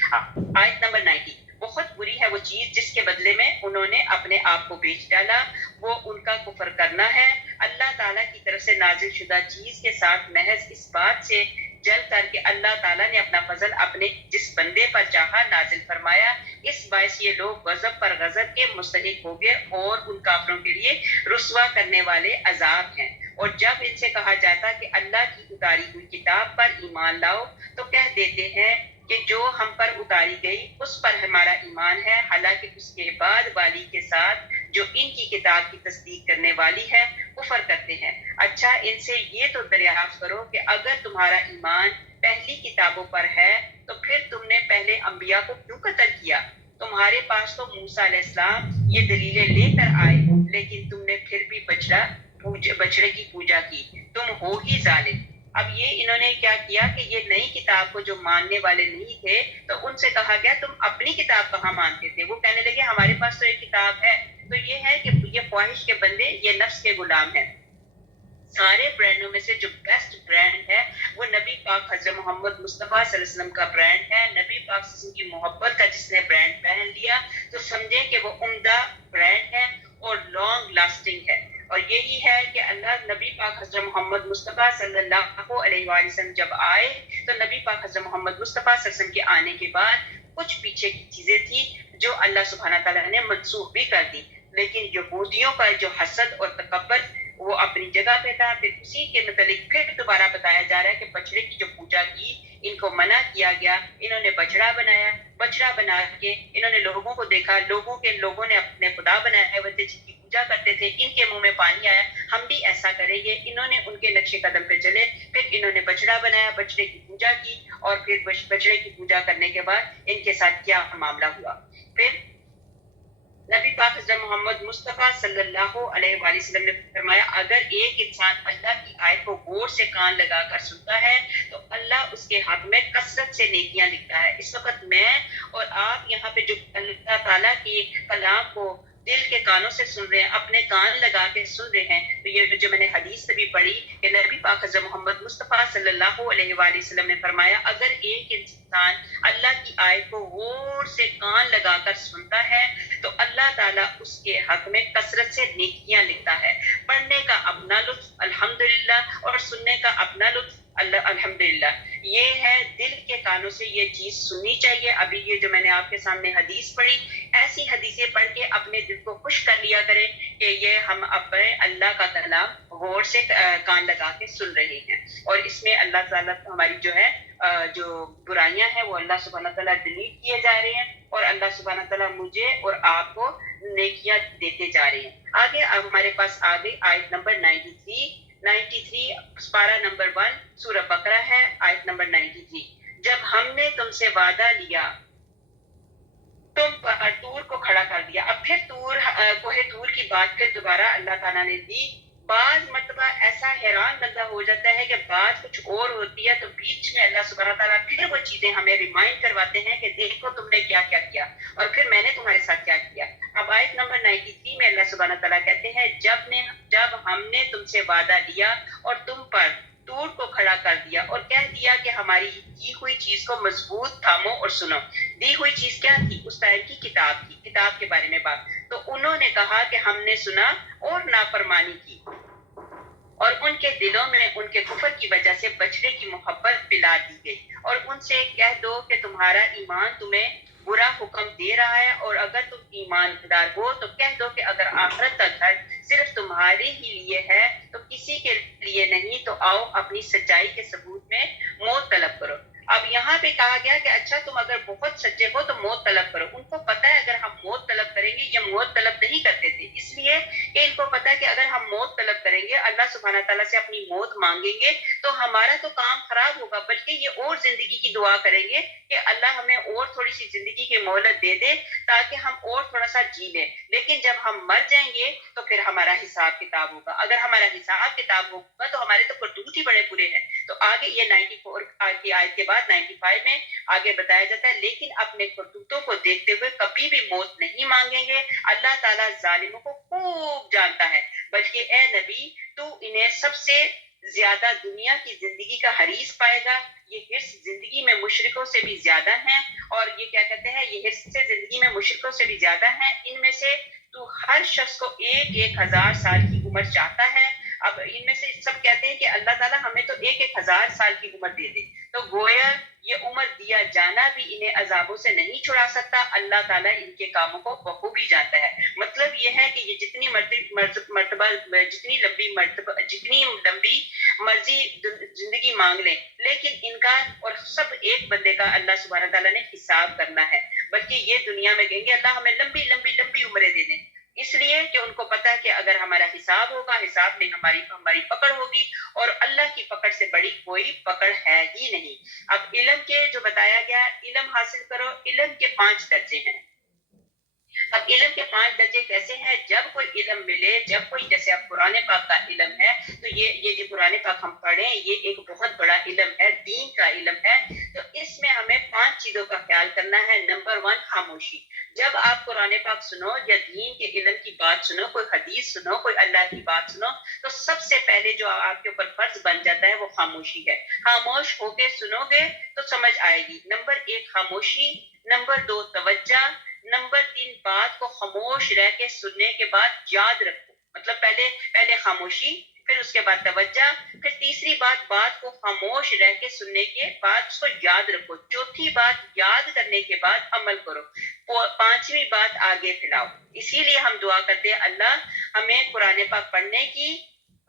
آیت نمبر 90، بہت بری ہے وہ چیز جس کے بدلے میں انہوں نے اپنے آپ کو بیچ ڈالا، وہ ان کا کفر کرنا ہے اللہ تعالیٰ کی طرف سے نازل شدہ چیز کے ساتھ محض اس بات سے جل کر کے اللہ تعالیٰ نے اپنا فضل اپنے جس بندے پر چاہا نازل فرمایا، اس باعث یہ لوگ غضب پر غضب کے مستحق ہو گئے اور ان کافروں کے لیے رسوا کرنے والے عذاب ہیں۔ اور جب ان سے کہا جاتا کہ اللہ کی اتاری ہوئی کتاب پر ایمان لاؤ تو کہہ دیتے ہیں کہ جو ہم پر اتاری گئی اس پر ہمارا ایمان ہے، حالانکہ اس کے بعد والی کے ساتھ جو ان کی کتاب کی تصدیق کرنے والی ہے کفر کرتے ہیں۔ اچھا ان سے یہ تو دریافت کرو کہ اگر تمہارا ایمان پہلی کتابوں پر ہے تو پھر تم نے پہلے انبیاء کو کیوں قتل کیا؟ تمہارے پاس تو موسیٰ علیہ السلام یہ دلیلیں لے کر آئے، لیکن تم نے پھر بھی بچڑے کی پوجا کی، تم ہو ہی ظالم۔ اب یہ انہوں نے کیا کیا کہ یہ نئی کتاب کو جو ماننے والے نہیں تھے تو ان سے کہا گیا تم اپنی کتاب کہاں مانتے تھے؟ وہ کہنے لگے ہمارے پاس تو ایک کتاب ہے۔ تو یہ ہے کہ یہ خواہش کے بندے، یہ نفس کے غلام ہیں۔ سارے برانڈوں میں سے جو بیسٹ برانڈ ہے وہ نبی پاک حضرت محمد مصطفیٰ صلی اللہ علیہ وسلم کا برانڈ ہے۔ نبی پاک صلی اللہ علیہ وسلم کی محبت کا جس نے برانڈ پہن لیا تو سمجھیں کہ وہ عمدہ برانڈ ہے اور لانگ لاسٹنگ ہے۔ اور یہی ہے کہ اللہ نبی پاک حضرت محمد مصطفیٰ صلی اللہ علیہ وآلہ وسلم جب آئے تو نبی پاک حضرت محمد مصطفیٰ صلی اللہ علیہ وسلم کے آنے کے بعد کچھ پیچھے کی چیزیں تھی جو اللہ سبحانہ تعالیٰ نے منسوخ بھی کر دی، لیکن یہودیوں کا جو حسد اور تکبر وہ اپنی جگہ پہ تھا۔ پھر اسی کے متعلق پھر دوبارہ بتایا جا رہا ہے کہ بچڑے کی جو پوجا کی ان کو منع کیا گیا، انہوں نے بچڑا بنایا، بچڑا بنا کے انہوں نے لوگوں کو دیکھا، لوگوں نے اپنے خدا بنائے ہوئے تھے جن کی پوجا کرتے تھے، ان کے منہ میں پانی آیا، ہم بھی ایسا کریں گے۔ انہوں نے ان کے نقش قدم پہ چلے، پھر انہوں نے بچڑا بنایا، بچڑے کی پوجا کی، اور پھر بچڑے کی پوجا کرنے کے بعد ان کے ساتھ کیا معاملہ ہوا۔ پھر نبی پاک حضرت محمد مصطفیٰ صلی اللہ علیہ وآلہ وسلم نے فرمایا اگر ایک انسان اللہ کی آیت کو غور سے کان لگا کر سنتا ہے تو اللہ اس کے حق میں کثرت سے نیکیاں لکھتا ہے۔ اس وقت میں اور آپ یہاں پہ جو اللہ تعالیٰ کی کلام کو دل کے کانوں سے سن رہے ہیں، اپنے کان لگا کے سن رہے ہیں، تو یہ جو میں نے حدیث سے بھی پڑھی کہ نبی پاک حضرت محمد مصطفیٰ صلی اللہ علیہ وآلہ وسلم نے فرمایا اگر ایک انسان اللہ کی آیت کو غور سے کان لگا کر سنتا ہے تو اللہ تعالیٰ اس کے حق میں کثرت سے نیکیاں لکھتا ہے۔ پڑھنے کا اپنا لطف الحمدللہ اور سننے کا اپنا لطف الحمدللہ، یہ ہے دل کے کانوں سے یہ چیز سننی چاہیے۔ ابھی یہ جو میں نے آپ کے سامنے حدیث پڑھی، ایسی حدیثیں پڑھ کے اپنے دل کو خوش کر لیا کریں کہ یہ ہم اپنے اللہ کا کلام غور سے کان لگا کے سن رہے ہیں، اور اس میں اللہ تعالیٰ ہماری جو ہے جو برائیاں ہیں وہ اللہ سبحانہ تعالیٰ ڈیلیٹ کیے جا رہے ہیں، اور اللہ سبحانہ تعالیٰ مجھے اور آپ کو نیکیاں دیتے جا رہے ہیں۔ آگے ہمارے پاس آگے آیت نمبر 93 سپارہ نمبر 1 سورہ بقرہ ہے، آیت نمبر 93۔ جب ہم نے تم سے وعدہ لیا تم پر طور کو کھڑا کر دیا۔ اب پھر کوہ طور کی بات پھر دوبارہ اللہ تعالیٰ نے دی۔ بعض مرتبہ ایسا حیران بندہ ہو جاتا ہے کہ بات کچھ اور ہوتی ہے تو بیچ میں اللہ سبحانہ تعالیٰ پھر وہ چیزیں ہمیں ریمائنڈ کرواتے ہیں کہ دیکھو تم نے کیا کیا کیا اور پھر میں نے تمہارے ساتھ کیا کیا۔ اب آیت نمبر 93 میں اللہ سبحانہ تعالیٰ کہتے ہیں جب ہم نے تم سے وعدہ لیا اور تم پر طور کو کھڑا کر دیا اور کہہ دیا کہ ہماری دی ہوئی چیز کو مضبوط تھامو اور سنو۔ دی ہوئی چیز کیا تھی؟ اس ٹائم کی کتاب کے بارے میں بات۔ تو انہوں نے کہا کہ ہم نے سنا اور نافرمانی کی، اور ان کے دلوں میں ان کے کفر کی وجہ سے بچڑے کی محبت پلا دی گئی، اور ان سے کہہ دو کہ تمہارا ایمان تمہیں برا حکم دے رہا ہے، اور اگر تم ایماندار ہو تو کہہ دو کہ اگر آخرت کا گھر صرف تمہارے ہی لیے ہے تو کسی کے لیے نہیں، تو آؤ اپنی سچائی کے ثبوت میں موت طلب کرو۔ اب یہاں پہ کہا گیا کہ اچھا تم اگر بہت سچے ہو تو موت طلب کرو. ان کو پتا ہے اگر ہم موت طلب کریں گے, یہ موت طلب نہیں کرتے تھے, اس لیے کہ ان کو پتا ہے کہ اگر ہم موت طلب کریں گے, اللہ سبحانہ تعالیٰ سے اپنی موت مانگیں گے, تو ہمارا تو کام خراب ہوگا, بلکہ یہ اور زندگی کی دعا کریں گے کہ اللہ ہمیں اور تھوڑی سی زندگی کی مہلت دے دے تاکہ ہم اور تھوڑا سا جی لیں. لیکن جب ہم مر جائیں گے تو پھر ہمارا حساب کتاب ہوگا. اگر ہمارا حساب کتاب ہوگا تو ہمارے تو کرتوت ہی بڑے برے ہیں. تو آگے یہ 94 کی آیت کے بعد 95 میں آگے بتایا جاتا ہے, لیکن اپنے کرتوتوں کو دیکھتے ہوئے کبھی بھی موت نہیں مانگیں گے, اللہ تعالیٰ ظالموں کو خوب جانتا ہے. بلکہ اے نبی تو انہیں سب سے زیادہ دنیا کی زندگی کا حریص پائے گا. یہ حرص زندگی میں مشرکوں سے بھی زیادہ ہیں, اور یہ کیا کہتے ہیں, یہ حرص سے زندگی میں مشرکوں سے بھی زیادہ ہیں. ان میں سے تو ہر شخص کو 1,000 سال کی عمر چاہتا ہے. اب ان میں سے سب کہتے ہیں کہ اللہ تعالیٰ ہمیں تو 1,000 سال کی عمر دے دے. تو گویا یہ عمر دیا جانا بھی انہیں عذابوں سے نہیں چھڑا سکتا. اللہ تعالیٰ ان کے کاموں کو بخوبی جانتا ہے. مطلب یہ ہے کہ یہ جتنی مرتبہ جتنی لمبی مرضی زندگی مانگ لیں, لیکن ان کا اور سب ایک بندے کا اللہ سبحانہ تعالیٰ نے حساب کرنا ہے. بلکہ یہ دنیا میں کہیں گے اللہ ہمیں لمبی لمبی لمبی عمریں دے دیں, اس لیے کہ ان کو پتا ہے کہ اگر ہمارا حساب ہوگا, حساب میں ہماری پکڑ ہوگی, اور اللہ کی پکڑ سے بڑی کوئی پکڑ ہے ہی نہیں. اب علم کے جو بتایا گیا, علم حاصل کرو, علم کے 5 درجے ہیں. اب علم کے 5 درجے کیسے ہیں؟ جب کوئی علم ملے, جب کوئی, جیسے اب قرآن پاک کا علم ہے, تو یہ جو قرآن پاک ہم پڑھیں یہ ایک بہت بڑا علم ہے, دین کا علم ہے. تو اس میں ہمیں 5 چیزوں کا خیال کرنا ہے. نمبر 1 خاموشی. جب آپ قرآن پاک سنو یا دین کے علم کی بات سنو, کوئی حدیث سنو, کوئی اللہ کی بات سنو, تو سب سے پہلے جو آپ کے اوپر فرض بن جاتا ہے وہ خاموشی ہے. خاموش ہو کے سنو گے تو سمجھ آئے گی. نمبر 1 خاموشی. نمبر 2 توجہ. نمبر 3 بات کو خاموش رہ کے سننے کے بعد یاد رکھو. مطلب پہلے خاموشی, پھر اس کے بعد توجہ, پھر تیسری بات کو خاموش رہ کے سننے کے بعد اس کو یاد رکھو. چوتھی بات یاد کرنے کے بعد عمل کرو. 5ویں بات آگے پھیلاؤ. اسی لیے ہم دعا کرتے ہیں اللہ ہمیں قرآن پاک پڑھنے کی,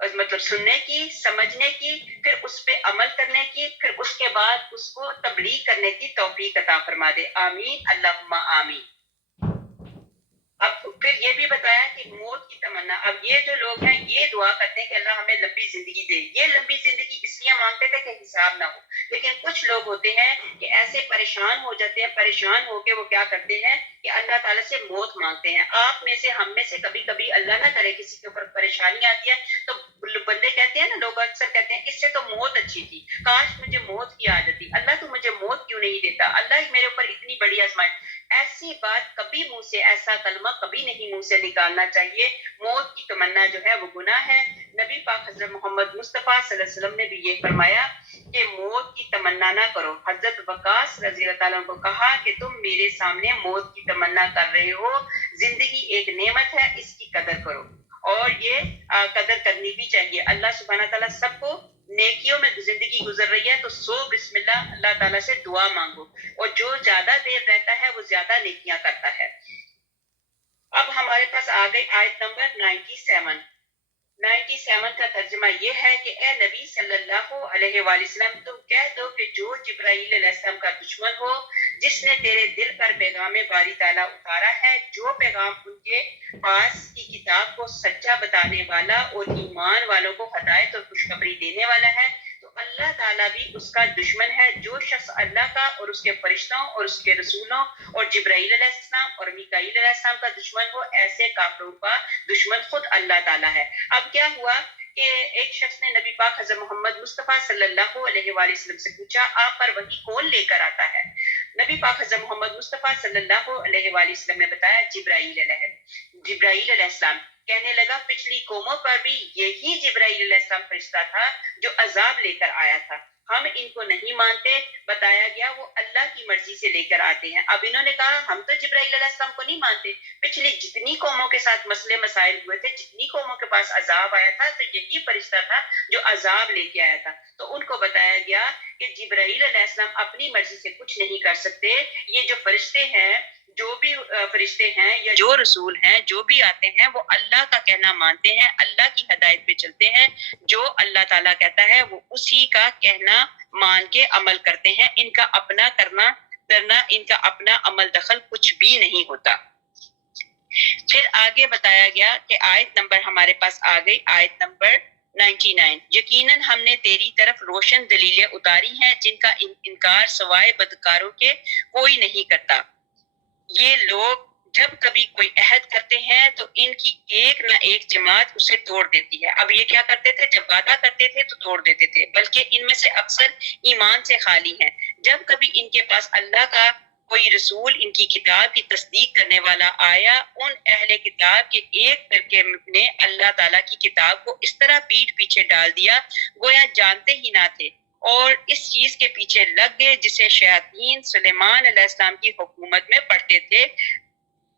مطلب سننے کی, سمجھنے کی, پھر اس پہ عمل کرنے کی, پھر اس کے بعد اس کو تبلیغ کرنے کی توفیق عطا فرما دے. آمین اللہم آمین. اب پھر یہ بھی بتایا کہ موت کی تمنا. اب یہ جو لوگ ہیں یہ دعا کرتے ہیں کہ اللہ ہمیں لمبی زندگی دے. یہ لمبی زندگی اس لیے مانگتے تھے کہ حساب نہ ہو. لیکن کچھ لوگ ہوتے ہیں کہ ایسے پریشان ہو جاتے ہیں, پریشان ہو کے وہ کیا کرتے ہیں کہ اللہ تعالیٰ سے موت مانگتے ہیں. آپ میں سے, ہم میں سے کبھی کبھی اللہ نہ کرے کسی کے اوپر پریشانی آتی ہے تو بندے کہتے ہیں نا, لوگ اکثر کہتے ہیں اس سے تو موت اچھی تھی, کاش مجھے موت کی عادت تھی, اللہ تو مجھے موت کیوں نہیں دیتا, اللہ میرے اوپر اتنی بڑی آزمائش. ایسی بات کبھی منہ سے, ایسا کلمہ کبھی نہیں منہ سے نکالنا چاہیے. موت کی تمنا جو ہے وہ گناہ ہے. نبی پاک حضرت محمد مصطفیٰ صلی اللہ علیہ وسلم نے بھی یہ فرمایا کہ موت کی تمنا نہ کرو. حضرت وقاص رضی اللہ تعالیٰ کو کہا کہ تم میرے سامنے موت کی تمنا کر رہے ہو, زندگی ایک نعمت ہے, اس کی قدر کرو. اور یہ قدر کرنی بھی چاہیے. اللہ سبحانہ تعالیٰ سب کو نیکیوں میں زندگی گزر رہی ہے تو بسم اللہ, اللہ تعالیٰ سے دعا مانگو, اور جو زیادہ دیر رہتا ہے وہ زیادہ نیکیاں کرتا ہے. اب ہمارے پاس آ گئی آیت نمبر 97. 97 کا ترجمہ یہ ہے کہ اے نبی صلی اللہ علیہ وآلہ وسلم تم کہہ دو کہ جو جبرائیل علیہ السلام کا دشمن ہو, جس نے تیرے دل پر پیغام باری تعالیٰ اتارا ہے, جو پیغام ان کے پاس کی کتاب کو سچا بتانے والا اور ایمان والوں کو ہدایت اور خوشخبری دینے والا ہے, تو اللہ تعالیٰ بھی اس کا دشمن ہے. جو شخص اللہ کا اور اس کے فرشتوں اور اس کے رسولوں اور جبرائیل علیہ السلام اور میکائیل علیہ السلام کا دشمن ہو, ایسے کافروں کا دشمن خود اللہ تعالیٰ ہے. اب کیا ہوا کہ ایک شخص نے نبی پاک حضرت محمد مصطفیٰ صلی اللہ علیہ وآلہ وسلم سے پوچھا آپ پر وحی کون لے کر آتا ہے؟ نبی پاک حضرت محمد مصطفیٰ صلی اللہ علیہ وآلہ وسلم نے بتایا جبرائیل علیہ السلام. کہنے لگا پچھلی قوموں پر بھی یہی جبرائیل علیہ السلام فرشتہ تھا جو عذاب لے کر آیا تھا, ہم ان کو نہیں مانتے. بتایا گیا وہ اللہ کی مرضی سے لے کر آتے ہیں. اب انہوں نے کہا ہم تو جبرائیل علیہ السلام کو نہیں مانتے, پچھلی جتنی قوموں کے ساتھ مسئلے مسائل ہوئے تھے, جتنی قوموں کے پاس عذاب آیا تھا, تو یہی فرشتہ تھا جو عذاب لے کے آیا تھا. تو ان کو بتایا گیا کہ جبرائیل علیہ السلام اپنی مرضی سے کچھ نہیں کر سکتے. یہ جو فرشتے ہیں, جو بھی فرشتے ہیں یا جو رسول ہیں, جو بھی آتے ہیں وہ اللہ کا کہنا مانتے ہیں, اللہ کی ہدایت پہ چلتے ہیں. جو اللہ تعالیٰ کہتا ہے وہ اسی کا کہنا مان کے عمل کرتے ہیں، ان کا اپنا کرنا ان کا اپنا عمل دخل کچھ بھی نہیں ہوتا۔ پھر آگے بتایا گیا کہ آیت نمبر ہمارے پاس آ گئی، آیت نمبر 99۔ یقیناً ہم نے تیری طرف روشن دلیلیں اتاری ہیں جن کا انکار سوائے بدکاروں کے کوئی نہیں کرتا۔ یہ لوگ جب کبھی کوئی عہد کرتے ہیں تو ان کی ایک نہ ایک جماعت اسے توڑ دیتی ہے۔ اب یہ کیا کرتے تھے؟ جب وعدہ کرتے تھے تو توڑ دیتے تھے، بلکہ ان میں سے اکثر ایمان سے خالی ہیں۔ جب کبھی ان کے پاس اللہ کا کوئی رسول ان کی کتاب کی تصدیق کرنے والا آیا، ان اہل کتاب کے ایک فرقے نے اللہ تعالیٰ کی کتاب کو اس طرح پیٹھ پیچھے ڈال دیا گویا جانتے ہی نہ تھے، اور اس چیز کے پیچھے لگ گئے جسے شیاطین سلیمان علیہ السلام کی حکومت میں پڑھتے تھے۔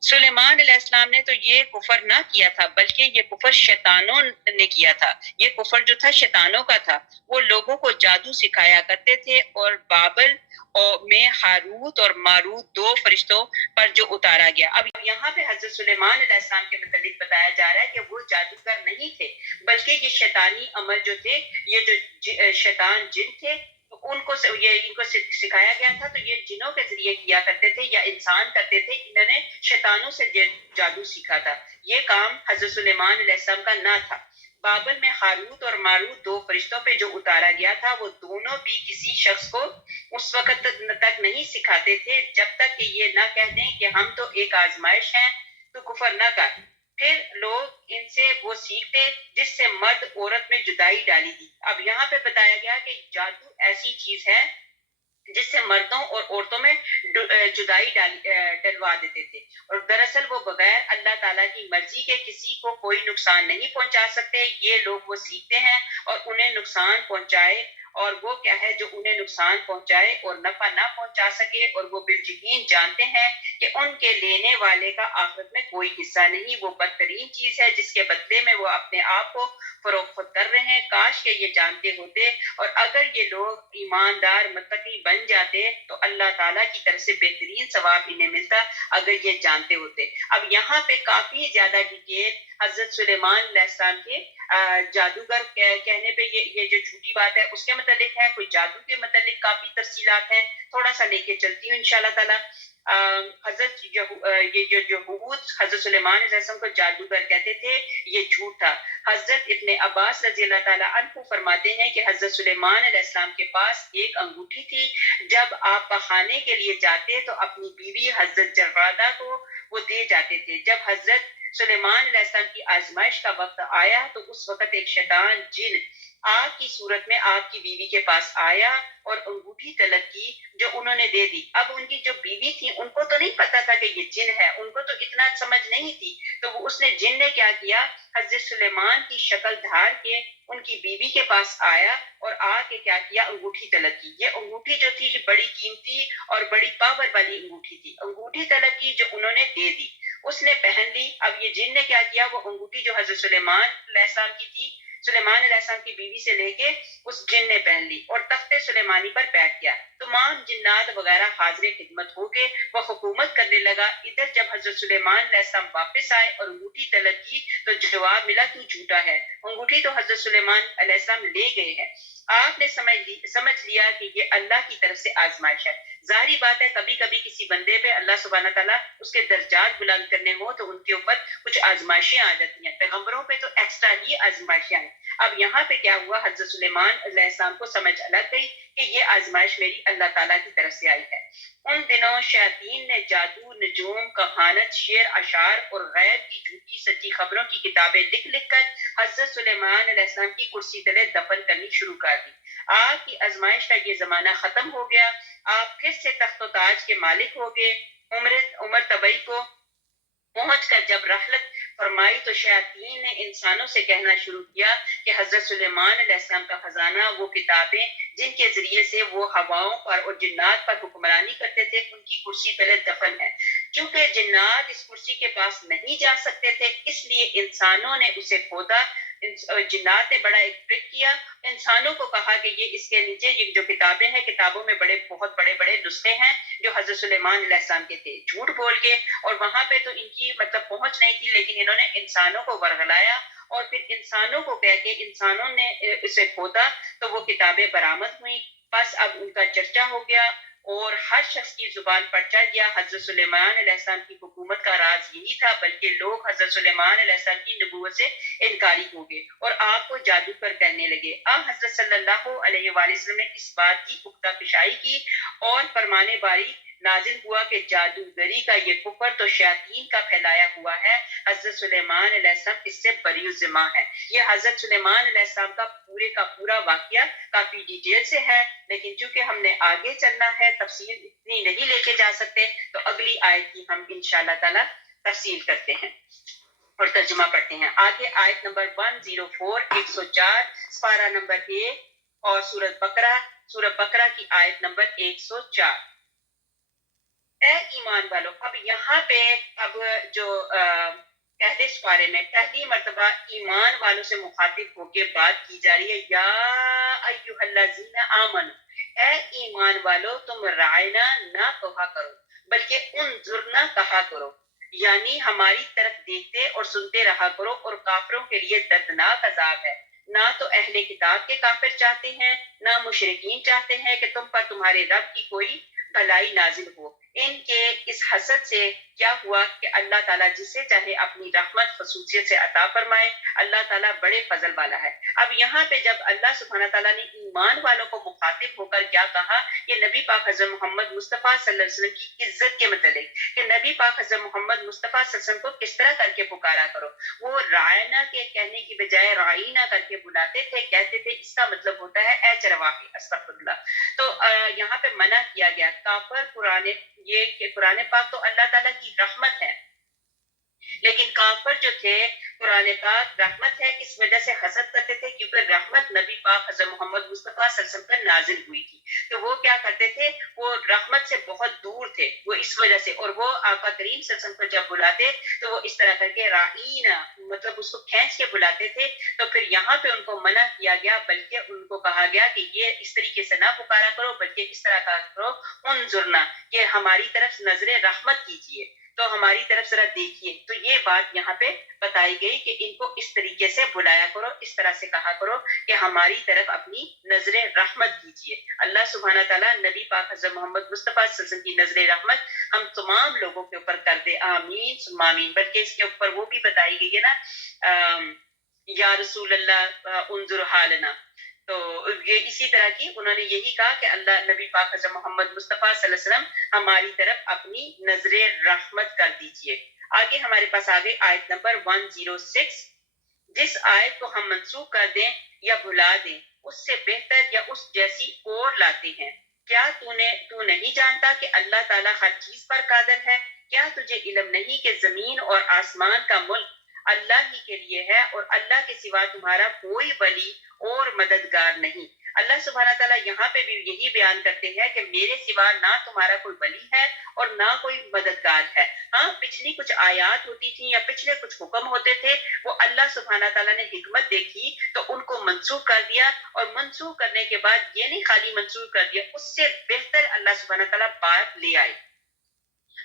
سلیمان علیہ السلام نے تو یہ کفر نہ کیا تھا، بلکہ یہ کفر شیطانوں نے کیا تھا۔ یہ کفر جو تھا شیطانوں کا تھا۔ وہ لوگوں کو جادو سکھایا کرتے تھے، اور بابل میں ہاروت اور ماروت دو فرشتوں پر جو اتارا گیا۔ اب یہاں پہ حضرت سلیمان علیہ السلام کے متعلق بتایا جا رہا ہے کہ وہ جادوگر نہیں تھے، بلکہ یہ شیطانی عمل جو تھے، یہ جو شیطان جن تھے، ان کو سکھایا گیا تھا، تو یہ جنوں کے ذریعے کیا کرتے تھے یا انسان کرتے تھے۔ انہوں نے شیطانوں سے جادو سیکھا تھا۔ یہ کام حضرت سلیمان علیہ السلام کا نہ تھا۔ بابل میں ہاروت اور ماروت دو فرشتوں پہ جو اتارا گیا تھا، وہ دونوں بھی کسی شخص کو اس وقت تک نہیں سکھاتے تھے جب تک کہ یہ نہ کہہ دیں کہ ہم تو ایک آزمائش ہیں، تو کفر نہ کر۔ پھر لوگ ان سے وہ سیکھتے جس سے مرد عورت میں جدائی ڈالی تھی۔ اب یہاں پہ بتایا گیا کہ جادو ایسی چیز ہے جس سے مردوں اور عورتوں میں جدائی ڈلوا دیتے تھے، اور دراصل وہ بغیر اللہ تعالیٰ کی مرضی کے کسی کو کوئی نقصان نہیں پہنچا سکتے۔ یہ لوگ وہ سیکھتے ہیں اور انہیں نقصان پہنچائے، اور وہ کیا ہے جو انہیں نقصان پہنچائے اور نفع نہ پہنچا سکے، اور وہ بالیقین جانتے ہیں کہ ان کے لینے والے کا آخرت میں کوئی حصہ نہیں۔ وہ بدترین چیز ہے جس کے بدلے میں وہ اپنے آپ کو فروخت کر رہے ہیں۔ کاش کہ یہ جانتے ہوتے، اور اگر یہ لوگ ایماندار متقی بن جاتے تو اللہ تعالیٰ کی طرف سے بہترین ثواب انہیں ملتا اگر یہ جانتے ہوتے۔ اب یہاں پہ کافی زیادہ ڈیٹیل حضرت سلیمان علیہ السلام کے جادوگر کہنے پہ یہ جو جھوٹی بات ہے اس کے متعلق ہے، کوئی جادو کے متعلق کافی تفصیلات ہیں، تھوڑا سا لے کے چلتی ہوں انشاءاللہ تعالیٰ۔ حضرت یہ جو یہود حضرت سلیمان علیہ السلام کو جادوگر کہتے تھے، یہ جھوٹ تھا۔ حضرت ابن عباس رضی اللہ تعالیٰ عنہ فرماتے ہیں کہ حضرت سلیمان علیہ السلام کے پاس ایک انگوٹھی تھی، جب آپ پخانے کے لیے جاتے تو اپنی بیوی حضرت جرادہ کو وہ دے جاتے تھے۔ جب حضرت سلیمان علیہ السلام کی آزمائش کا وقت آیا تو اس وقت ایک شیطان جن آگ کی صورت میں آپ کی بیوی کے پاس آیا اور انگوٹھی طلب کی جو انہوں نے دے دی۔ اب ان کی جو بیوی تھی ان کو تو نہیں پتا تھا کہ یہ جن ہے، ان کو تو اتنا سمجھ نہیں تھی، تو وہ اس نے جن نے کیا کیا، حضرت سلیمان کی شکل دھار کے ان کی بیوی کے پاس آیا اور آ کے کیا کیا، انگوٹھی طلب کی۔ یہ انگوٹھی جو تھی بڑی قیمتی اور بڑی پاور والی انگوٹھی تھی، انگوٹھی طلب کی جو انہوں نے دے دی، اس نے پہن لی۔ اب یہ جن نے کیا کیا، وہ انگوٹھی جو حضرت سلیمان علیہ السلام کی تھی، سلیمان علیہ السلام کی بیوی سے لے کے اس جن نے پہن لی اور تخت سلیمانی پر بیٹھ گیا۔ تمام جنات وغیرہ حاضر خدمت ہو کے وہ حکومت کرنے لگا۔ ادھر جب حضرت سلیمان علیہ السلام واپس آئے اور انگوٹھی طلب کی تو جواب ملا تو جھوٹا ہے، انگوٹھی تو حضرت سلیمان علیہ السلام لے گئے ہیں۔ آپ نے سمجھ لیا کہ یہ اللہ کی طرف سے آزمائش ہے۔ ظاہری بات ہے کبھی کبھی کسی بندے پہ اللہ سبحانہ تعالیٰ اس کے درجات بلند کرنے ہوں تو ان کے اوپر کچھ آزمائشیں آ جاتی ہیں، پیغمبروں پہ تو ایکسٹرا ہی آزمائشیں ہیں۔ اب یہاں پہ کیا ہوا، حضرت سلیمان علیہ السلام کو سمجھ لگ گئی کہ یہ آزمائش میری اللہ تعالیٰ کی طرف سے آئی ہے۔ ان دنوں شیاطین نے جادو، نجوم، کہانت، شعر، اشعار اور غیب کی جھوٹی سچی خبروں کی کتابیں لکھ لکھ کر حضرت سلیمان علیہ السلام کی کرسی تلے دفن کرنی شروع کر دی۔ آپ کی آزمائش کا یہ زمانہ ختم ہو گیا، آپ پھر سے تخت و تاج کے مالک ہو گئے۔ عمر طبعی کو پہنچ کر جب رحلت فرمائی تو شیاطین نے انسانوں سے کہنا شروع کیا کہ حضرت سلیمان علیہ السلام کا خزانہ، وہ کتابیں جن کے ذریعے سے وہ ہواؤں پر اور جنات پر حکمرانی کرتے تھے، ان کی کرسی تلے دفن ہے۔ چونکہ جنات اس کرسی کے پاس نہیں جا سکتے تھے، اس لیے انسانوں نے اسے کھودا جنات نے بڑا ایک ٹرک کیا، انسانوں کو کہا کہ یہ اس کے نیچے یہ جو کتابیں ہیں، کتابوں میں بہت بڑے بڑے نسخے ہیں جو حضرت سلیمان علیہ السلام کے تھے، جھوٹ بول کے، اور وہاں پہ تو ان کی مطلب پہنچ نہیں تھی، لیکن انہوں نے انسانوں کو ورغلایا اور پھر انسانوں کو کہہ کے انسانوں نے اسے کھودا تو وہ کتابیں برآمد ہوئیں۔ بس اب ان کا چرچا ہو گیا اور ہر شخص کی زبان پر چڑھ گیا حضرت سلیمان علیہ السلام کی حکومت کا راز یہی تھا، بلکہ لوگ حضرت سلیمان علیہ السلام کی نبوت سے انکاری ہو گئے اور آپ کو جادو پر کہنے لگے۔ اب حضرت صلی اللہ علیہ وآلہ وسلم نے اس بات کی پختہ پیشائی کی اور فرمانے باری نازل ہوا کہ جادوگری کا یہ کفر تو شیاطین کا پھیلایا ہوا ہے، حضرت سلیمان علیہ السلام اس سے بری الذمہ ہے۔ یہ حضرت سلیمان علیہ السلام کا پورا واقعہ کافی ڈیٹیل سے ہے، لیکن چونکہ ہم نے آگے چلنا ہے، تفصیل اتنی نہیں لے کے جا سکتے، تو اگلی آیت کی ہم انشاءاللہ تعالی تفصیل کرتے ہیں اور ترجمہ پڑھتے ہیں۔ آگے آیت نمبر 104 104 سپارہ نمبر 1 اور سورۃ بقرہ کی آیت نمبر 104۔ اے ایمان والو، اب یہاں پہ اب جو پہلے سپارے میں پہلی مرتبہ ایمان والوں سے مخاطب ہو کے بات کی جا رہی ہے، یا ایھا الذین آمنوا، اے ایمان والو تم رعینا نہ کہا کرو بلکہ انظرنا کہا کرو، یعنی ہماری طرف دیکھتے اور سنتے رہا کرو، اور کافروں کے لیے دردناک عذاب ہے۔ نہ تو اہل کتاب کے کافر چاہتے ہیں، نہ مشرکین چاہتے ہیں کہ تم پر تمہارے رب کی کوئی بھلائی نازل ہو۔ ان کے اس حسد سے کیا ہوا کہ اللہ تعالیٰ جسے چاہے اپنی رحمت خصوصیت سے عطا فرمائے، اللہ تعالیٰ بڑے فضل والا ہے۔ اب یہاں پہ جب اللہ سبحانہ تعالیٰ نے ایمان والوں کو مخاطب ہو کر کیا کہا کہ نبی پاک حضرت محمد مصطفیٰ صلی اللہ علیہ وسلم کی عزت کے متعلق، کہ نبی پاک حضرت محمد مصطفیٰ صلی اللہ علیہ وسلم کو کس طرح کر کے پکارا کرو، وہ رائنا کے کہنے کی بجائے رائنا کر کے بلاتے تھے، کہتے تھے اس کا مطلب ہوتا ہے اے چرواہے، استغفر اللہ۔ تو یہاں پہ منع کیا گیا کافر یہ کہ قرآن پاک تو اللہ تعالیٰ کی رحمت ہے، لیکن کافر جو تھے قرآن پاک رحمت ہے اس وجہ سے حسد کرتے تھے کیونکہ رحمت نبی پاک حضرت محمد مصطفیٰ صلی اللہ علیہ وسلم پر نازل ہوئی تھی، تو وہ کیا کرتے تھے، وہ رحمت سے بہت دور تھے، وہ اس وجہ سے، اور وہ آقا کریم صلی اللہ علیہ وسلم کو جب بلاتے تو وہ اس طرح کر کے رائینا مطلب اس کو کھینچ کے بلاتے تھے، تو پھر یہاں پہ ان کو منع کیا گیا، بلکہ ان کو کہا گیا کہ یہ اس طریقے سے نہ پکارا کرو بلکہ اس طرح کہا کرو انظرنا، کہ ہماری طرف نظر رحمت کیجیے، تو ہماری طرف ذرا دیکھیے۔ تو یہ بات یہاں پہ بتائی گئی کہ ان کو اس طریقے سے بلایا کرو، اس طرح سے کہا کرو کہ ہماری طرف اپنی نظر رحمت کیجیے۔ اللہ سبحانہ تعالیٰ نبی پاک حضرت محمد مصطفیٰ صلی اللہ علیہ وسلم کی نظر رحمت ہم تمام لوگوں کے اوپر کر دے، آمین ثم آمین۔ بلکہ اس کے اوپر وہ بھی بتائی گئی ہے نا، یا رسول اللہ انظر حالنا، تو یہ اسی طرح کی انہوں نے یہی کہا کہ اللہ نبی پاک حضرت محمد مصطفیٰ صلی اللہ علیہ وسلم ہماری طرف اپنی نظر رحمت کر دیجئے۔ آگے ہمارے پاس آگے آیت نمبر 106، جس آیت کو ہم منسوخ کر دیں یا بھلا دیں اس سے بہتر یا اس جیسی اور لاتے ہیں۔ کیا تو نہیں جانتا کہ اللہ تعالیٰ ہر چیز پر قادر ہے؟ کیا تجھے علم نہیں کہ زمین اور آسمان کا ملک اللہ ہی کے لیے ہے اور اللہ کے سوا تمہارا کوئی ولی اور مددگار نہیں۔ اللہ سبحانہ تعالیٰ یہاں پہ بھی یہی بیان کرتے ہیں کہ میرے سوا نہ تمہارا کوئی ولی ہے اور نہ کوئی مددگار ہے۔ ہاں پچھلی کچھ آیات ہوتی تھیں یا پچھلے کچھ حکم ہوتے تھے، وہ اللہ سبحانہ تعالیٰ نے حکمت دیکھی تو ان کو منسوخ کر دیا، اور منسوخ کرنے کے بعد یہ نہیں خالی منسوخ کر دیا، اس سے بہتر اللہ سبحانہ تعالیٰ بات لے آئے۔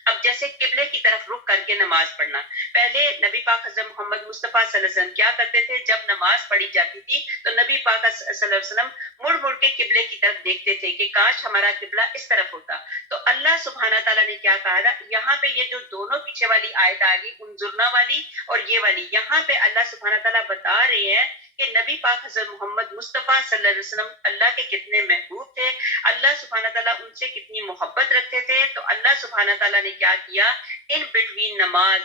اب جیسے قبلے کی طرف رخ کر کے نماز پڑھنا، پہلے نبی پاک حضرت محمد مصطفیٰ صلی اللہ علیہ وسلم کیا کرتے تھے، جب نماز پڑھی جاتی تھی تو نبی پاک صلی اللہ علیہ وسلم مڑ کے قبلے کی طرف دیکھتے تھے کہ کاش ہمارا قبلہ اس طرف ہوتا۔ تو اللہ سبحانہ تعالیٰ نے کیا کہا، یہاں پہ یہ جو دونوں پیچھے والی آیت آ گئی انظرنا والی اور یہ والی، یہاں پہ اللہ سبحانہ تعالیٰ بتا رہے ہیں کہ نبی پاک حضرت محمد مصطفیٰ صلی اللہ علیہ وسلم اللہ کے کتنے محبوب تھے، اللہ سبحانہ تعالیٰ ان سے کتنی محبت رکھتے تھے۔ تو اللہ سبحانہ تعالیٰ نے کیا کیا، ان بٹوین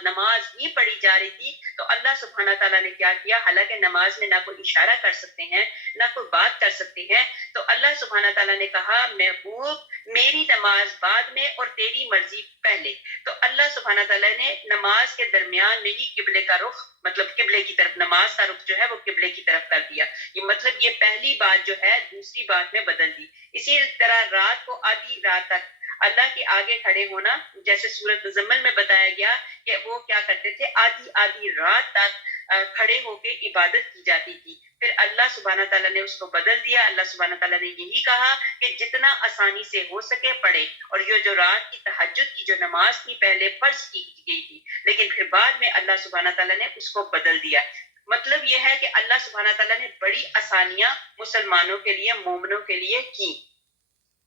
نماز ہی پڑھی جا رہی تھی تو اللہ سبحانہ تعالیٰ نے کیا کیا، حالانکہ نماز میں نہ کوئی اشارہ کر سکتے ہیں نہ کوئی بات کر سکتے ہیں، تو اللہ سبحانہ تعالیٰ نے کہا محبوب میری نماز بعد میں اور تیری مرضی پہلے۔ تو اللہ سبحانہ تعالیٰ نے نماز کے درمیان میں ہی قبلے کا رخ مطلب قبلے کی طرف، نماز کا رخ جو ہے وہ قبلے کی طرف کر دیا۔ یہ مطلب یہ پہلی بات جو ہے دوسری بات میں بدل دی۔ اسی طرح رات کو آدھی رات تک اللہ کے آگے کھڑے ہونا، جیسے سورۃ مزمل میں بتایا گیا کہ وہ کیا کرتے تھے، آدھی رات تک کھڑے ہو کے عبادت کی جاتی تھی. پھر اللہ سبحانہ تعالیٰ نے اس کو بدل دیا. اللہ سبحانہ تعالیٰ نے یہی کہا کہ جتنا آسانی سے ہو سکے پڑھے. اور یہ جو رات کی تہجد کی جو نماز تھی پہلے فرض کی گئی تھی, لیکن پھر بعد میں اللہ سبحانہ تعالیٰ نے اس کو بدل دیا. مطلب یہ ہے کہ اللہ سبحانہ تعالیٰ نے بڑی آسانیاں مسلمانوں کے لیے, مومنوں کے لیے کی.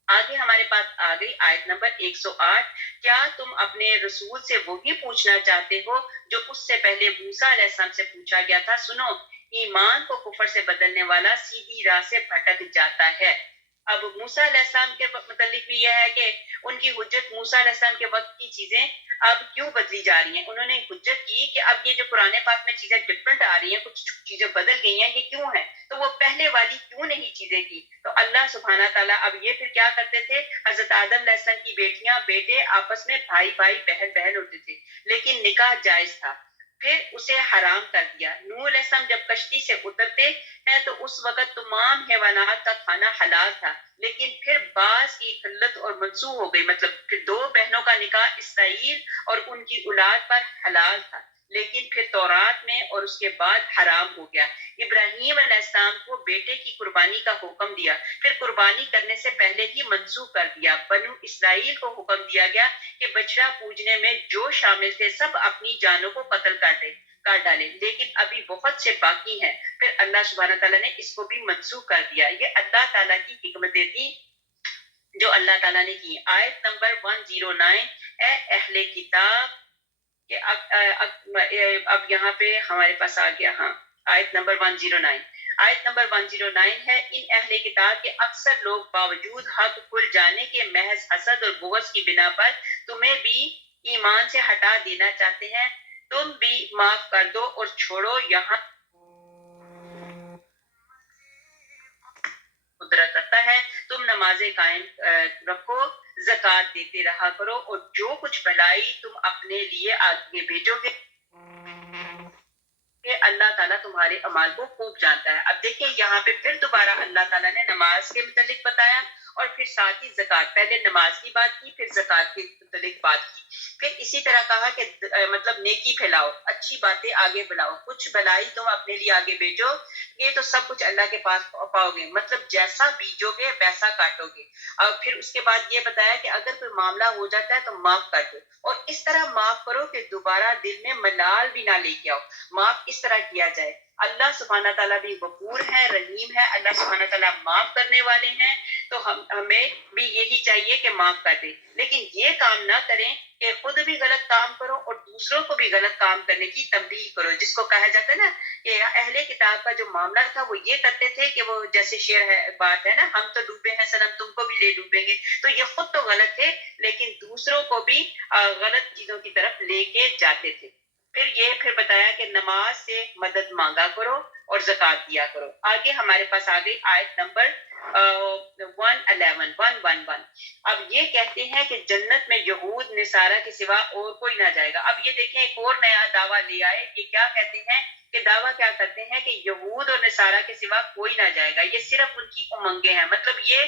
آگے ہمارے پاس آ گئی آیت نمبر 108. کیا تم اپنے رسول سے وہی پوچھنا چاہتے ہو جو اس سے پہلے موسیٰ علیہ السلام سے پوچھا گیا تھا؟ سنو, ایمان کو کفر سے بدلنے والا سیدھی راہ سے بھٹک جاتا ہے. اب موسیٰ علیہ السلام کے متعلق بھی یہ ہے کہ ان کی حجت موسیٰ علیہ السلام کے وقت کی چیزیں اب کیوں بدلی جا رہی ہیں. انہوں نے حجت کی کہ اب یہ جو قرآن پاک میں چیزیں ڈفرنٹ آ رہی ہیں, کچھ چیزیں بدل گئی ہیں, یہ کیوں ہیں؟ تو وہ پہلے والی کیوں نہیں چیزیں کی؟ تو اللہ سبحانہ تعالیٰ اب یہ پھر کیا کرتے تھے, حضرت آدم علیہ السلام کی بیٹیاں بیٹے آپس میں بھائی بھائی بہن بہن ہوتے تھے, لیکن نکاح جائز تھا, پھر اسے حرام کر دیا. نوح علیہ السلام جب کشتی سے اترتے ہیں تو اس وقت تمام حیوانات کا کھانا حلال تھا, لیکن پھر بعض کی قلت اور منسوخ ہو گئی. مطلب پھر 2 بہنوں کا نکاح اسرائیل اور ان کی اولاد پر حلال تھا, لیکن پھر تورات میں اور اس کے بعد حرام ہو گیا. ابراہیم علیہ السلام کو بیٹے کی قربانی کا حکم دیا, پھر قربانی کرنے سے پہلے ہی منسوخ کر دیا. بنو اسرائیل کو حکم دیا گیا کہ بچڑا پوجنے میں جو شامل تھے سب اپنی جانوں کو قتل کر ڈالے, لیکن ابھی بہت سے باقی ہیں. پھر اللہ سبحانہ تعالیٰ نے اس کو بھی منسوخ کر دیا. یہ اللہ تعالیٰ کی حکمتیں تھی جو اللہ تعالیٰ نے کی. آیت نمبر 109. اے اہل کتاب, کہ اب یہاں پہ ہمارے پاس آ گیا, ہاں آیت نمبر 109. آیت نمبر 109 ہے, ان اہل کتاب کے اکثر لوگ باوجود حق کھل جانے کے محض حسد اور بغض کی بنا پر تمہیں بھی ایمان سے ہٹا دینا چاہتے ہیں. تم بھی معاف کر دو اور چھوڑو, یہاں قدرت رکھتا ہے. تم نمازیں قائم رکھو, زکوٰۃ دیتے رہا کرو, اور جو کچھ بھلائی تم اپنے لیے آگے بھیجو گے کہ اللہ تعالیٰ تمہارے اعمال کو خوب جانتا ہے. اب دیکھیں یہاں پہ پھر دوبارہ اللہ تعالیٰ نے نماز کے متعلق بتایا, اور پھر ساتھ ہی زکوٰۃ. پہلے نماز کی بات کی, پھر زکوٰۃ کے متعلق بات کی. پھر اسی طرح کہا کہ مطلب نیکی پھیلاؤ, اچھی باتیں آگے بڑھاؤ, کچھ بھلائی تم اپنے لیے آگے بھیجو, یہ تو سب کچھ اللہ کے پاس پاؤ گے. مطلب جیسا بیجو گے ویسا کاٹو گے. اور پھر اس کے بعد یہ بتایا کہ اگر کوئی معاملہ ہو جاتا ہے تو معاف کر دو, اور اس طرح معاف کرو کہ دوبارہ دل میں ملال بھی نہ لے کے آؤ. معاف اس طرح کیا جائے. اللہ سبحانہ تعالیٰ بھی غفور ہے, رحیم ہے, اللہ سبحانہ تعالیٰ معاف کرنے والے ہیں. تو ہمیں بھی یہی چاہیے کہ معاف کر دیں, لیکن یہ کام نہ کریں کہ خود بھی غلط کام کرو اور دوسروں کو بھی غلط کام کرنے کی تنبیہ کرو, جس کو کہا جاتا ہے نا کہ اہل کتاب کا جو معاملہ تھا وہ یہ کرتے تھے کہ وہ جیسے شعر ہے, بات ہے نا, ہم تو ڈوبے ہیں صنم تم کو بھی لے ڈوبیں گے. تو یہ خود تو غلط تھے, لیکن دوسروں کو بھی غلط چیزوں کی طرف لے کے جاتے تھے. پھر بتایا کہ نماز سے مدد مانگا کرو اور زکوٰۃ دیا کرو. آگے ہمارے پاس آ گئی آیت نمبر 111. اب یہ کہتے ہیں کہ جنت میں یہود نصارہ کے سوا اور کوئی نہ جائے گا. اب یہ دیکھیں ایک اور نیا دعویٰ لے آئے. یہ کیا کہتے ہیں کہ دعویٰ کیا کرتے ہیں کہ یہود اور نصارہ کے سوا کوئی نہ جائے گا, یہ صرف ان کی امنگیں ہیں. مطلب یہ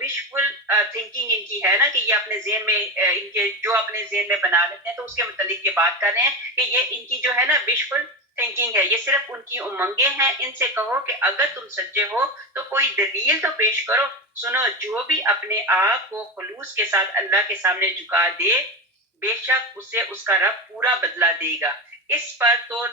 وشفل تھنکنگ ان کی ہے نا, کہ یہ اپنے ذہن میں ان کے جو اپنے ذہن میں بنا لیتے ہیں, تو اس کے متعلق یہ بات کر رہے ہیں کہ یہ ان کی جو ہے نا وشفل تھنکنگ ہے, یہ صرف ان کی امنگیں ہیں. ان سے کہو کہ اگر تم سچے ہو تو کوئی دلیل تو پیش کرو. سنو, جو بھی اپنے آپ کو خلوص کے ساتھ اللہ کے سامنے جھکا دے, بے شک اسے اس کا رب پورا بدلہ دے گا. اس پر تو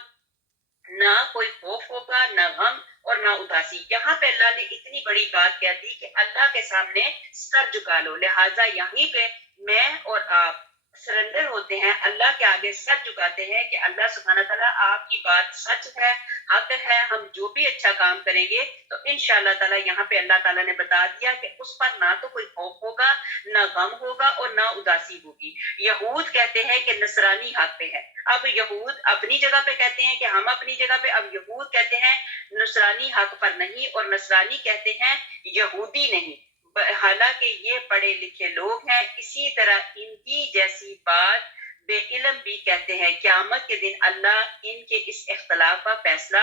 نہ کوئی خوف ہوگا, نہ غم اور نہ اداسی. یہاں پہ اللہ نے اتنی بڑی بات کہہ دی کہ اللہ کے سامنے سر جھکا لو. لہٰذا یہیں پہ میں اور آپ سرنڈر ہوتے ہیں, اللہ کے آگے سر جھکاتے ہیں کہ اللہ سبحانہ تعالیٰ آپ کی بات سچ ہے, حق ہے, ہم جو بھی اچھا کام کریں گے تو انشاءاللہ تعالیٰ یہاں پہ اللہ تعالیٰ نے بتا دیا کہ اس پر نہ تو کوئی خوف ہوگا, نہ غم ہوگا اور نہ اداسی ہوگی. یہود کہتے ہیں کہ نصرانی حق پہ ہے. اب یہود اپنی جگہ پہ کہتے ہیں کہ ہم اپنی جگہ پہ, اب یہود کہتے ہیں نصرانی حق پر نہیں, اور نصرانی کہتے ہیں یہودی نہیں, حالانکہ یہ پڑھے لکھے لوگ ہیں. اسی طرح ان کی جیسی بات بے علم بھی کہتے ہیں. قیامت کے دن اللہ ان کے اس اختلاف کا فیصلہ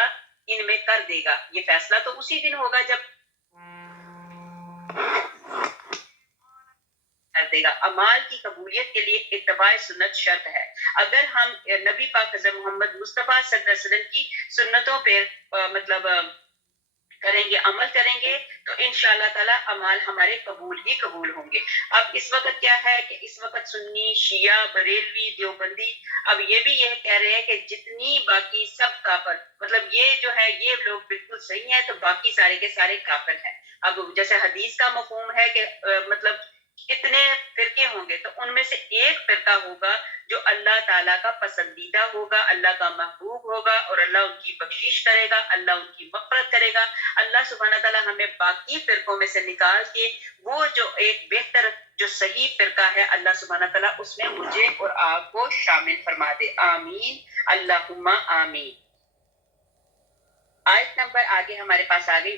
ان میں کر دے گا. یہ فیصلہ تو اسی دن ہوگا جب دے گا. اعمال کی قبولیت کے لیے اتباع سنت شرط ہے. اگر ہم نبی پاک حضرت محمد مصطفیٰ صلی اللہ علیہ وسلم کی سنتوں پہ مطلب کریں گے، عمل کریں گے، تو انشاءاللہ تعالی اعمال ہمارے قبول ہی قبول ہوں گے. اب اس وقت کیا ہے کہ اس وقت سنی، شیعہ، بریلوی، دیوبندی اب یہ بھی یہ کہہ رہے ہیں کہ جتنی باقی سب کافر، مطلب یہ جو ہے یہ لوگ بالکل صحیح ہیں تو باقی سارے کے سارے کافر ہیں. اب جیسے حدیث کا مفہوم ہے کہ مطلب اتنے فرقے ہوں گے تو ان میں سے ایک فرقہ ہوگا جو اللہ تعالیٰ کا پسندیدہ ہوگا، اللہ کا محبوب ہوگا، اور اللہ ان کی بخشش کرے گا، اللہ ان کی مغفرت کرے گا. اللہ سبحانہ تعالیٰ ہمیں باقی فرقوں میں سے نکال کے وہ جو ایک بہتر جو صحیح فرقہ ہے اللہ سبحانہ تعالیٰ اس میں مجھے اور آپ کو شامل فرما دے. آمین اللہم آمین. آیت نمبر آگے ہمارے پاس آ گئی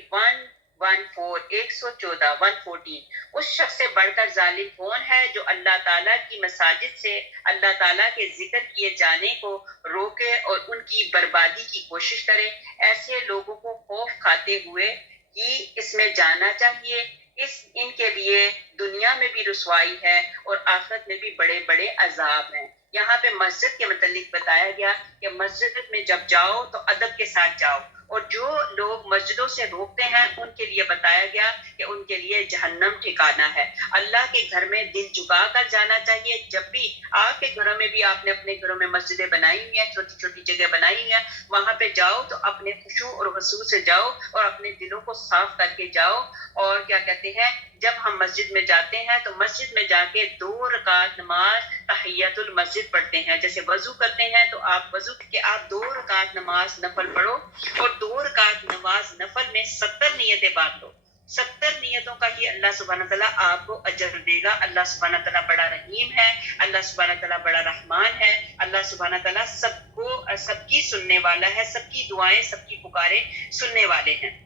114. اس شخص سے بڑھ کر ظالم کون ہے جو اللہ تعالیٰ کی مساجد سے اللہ تعالیٰ کے ذکر کیے جانے کو روکے اور ان کی بربادی کی کوشش کرے. ایسے لوگوں کو خوف کھاتے ہوئے ہی اس میں جانا چاہیے. ان کے لیے دنیا میں بھی رسوائی ہے اور آخرت میں بھی بڑے بڑے عذاب ہیں. یہاں پہ مسجد کے متعلق بتایا گیا کہ مسجد میں جب جاؤ تو ادب کے ساتھ جاؤ، اور جو لوگ مسجدوں سے روکتے ہیں ان کے لیے بتایا گیا کہ ان کے لیے جہنم ٹھکانا ہے. اللہ کے گھر میں دل جھکا کر جانا چاہیے. جب بھی آپ کے گھروں میں بھی آپ نے اپنے گھروں میں مسجدیں بنائی ہوئی ہیں، چھوٹی چھوٹی جگہ بنائی ہوئی ہیں، وہاں پہ جاؤ تو اپنے خشوع اور خضوع سے جاؤ اور اپنے دلوں کو صاف کر کے جاؤ. اور کیا کہتے ہیں، جب ہم مسجد میں جاتے ہیں تو مسجد میں جا کے 2 رکعت نماز تحیت المسجد پڑھتے ہیں. جیسے وضو کرتے ہیں تو آپ وضو کہ آپ 2 رکعت نماز نفل پڑھو، اور 2 رکعت نماز نفل میں 70 نیتیں بانٹ لو. 70 نیتوں کا ہی اللہ سبحانہ تعالیٰ آپ کو اجر دے گا. اللہ سبحانہ تعالیٰ بڑا رحیم ہے، اللہ سبحانہ تعالیٰ بڑا رحمان ہے. اللہ سبحانہ تعالیٰ سب کی سننے والا ہے، سب کی دعائیں، سب کی پکاریں سننے والے ہیں.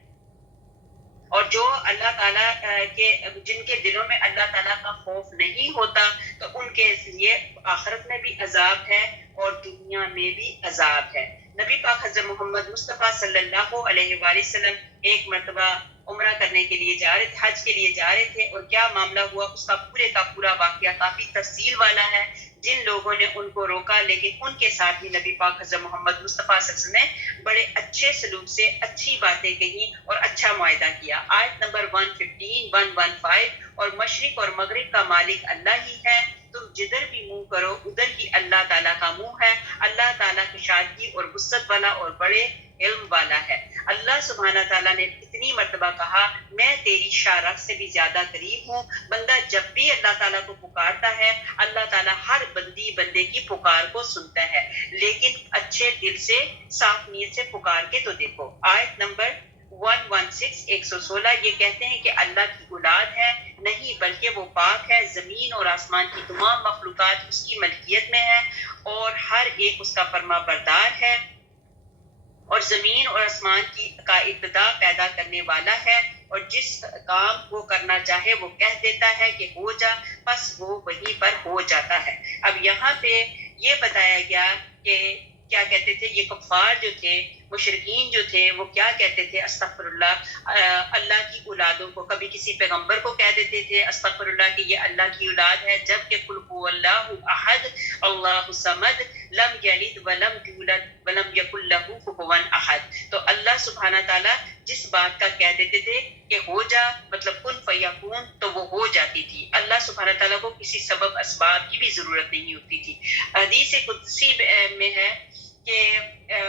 اور جو اللہ تعالیٰ کے جن کے دلوں میں اللہ تعالیٰ کا خوف نہیں ہوتا تو ان کے لیے آخرت میں بھی عذاب ہے اور دنیا میں بھی عذاب ہے. نبی پاک حضرت محمد مصطفیٰ صلی اللہ علیہ وآلہ وسلم ایک مرتبہ عمرہ کرنے کے لیے جا رہے تھے، حج کے لیے جا رہے تھے، اور کیا معاملہ ہوا اس کا پورے کا پورا واقعہ کافی تفصیل والا ہے. جن لوگوں نے ان کو روکا لیکن ان کے ساتھ ہی نبی پاک حضرت محمد مصطفیٰ صلی اللہ علیہ وسلم نے بڑے اچھے سلوک سے اچھی باتیں کہیں اور اچھا معاہدہ کیا. آیت نمبر 115 اور مشرق اور مغرب کا مالک اللہ ہی ہے، تم جدھر بھی منہ کرو ادھر ہی اللہ تعالیٰ کا منہ ہے. اللہ تعالیٰ کی شادی اور وسعت والا اور بڑے علم والا ہے. اللہ سبحانہ تعالیٰ نے اتنی مرتبہ کہا میں تیری شارع سے بھی زیادہ قریب ہوں. بندہ جب بھی اللہ تعالیٰ کو پکارتا ہے اللہ تعالیٰ ہر بندے کی پکار کو سنتا ہے، لیکن اچھے دل سے صاف نیت سے پکار کے تو دیکھو. آیت نمبر 116 یہ کہتے ہیں کہ اللہ کی اولاد ہے، نہیں بلکہ وہ پاک ہے. زمین اور آسمان کی تمام مخلوقات اس کی ملکیت میں ہے اور ہر ایک اس کا فرما بردار ہے. اور زمین اور آسمان کا ابتدا پیدا کرنے والا ہے، اور جس کام کو کرنا چاہے وہ کہہ دیتا ہے کہ ہو جا، بس وہ وہیں پر ہو جاتا ہے. اب یہاں پہ یہ بتایا گیا کہ کیا کہتے تھے یہ کفار جو تھے، مشرکین جو تھے، وہ کیا کہتے تھے استغفر اللہ اللہ کی اولادوں کو. کبھی کسی پیغمبر کو کہہ دیتے تھے استغفر اللہ کہ یہ اللہ کی اولاد ہے، جبکہ قل هو اللہ احد اللہ الصمد لم یلد ولم یولد ولم یکن له کفوا احد. تو اللہ سبحانہ تعالیٰ جس بات کا کہہ دیتے تھے کہ ہو جا، مطلب کن فیکون، تو وہ ہو جاتی تھی. اللہ سبحانہ تعالیٰ کو کسی سبب اسباب کی بھی ضرورت نہیں ہوتی تھی. حدیث قدسی میں ہے کہ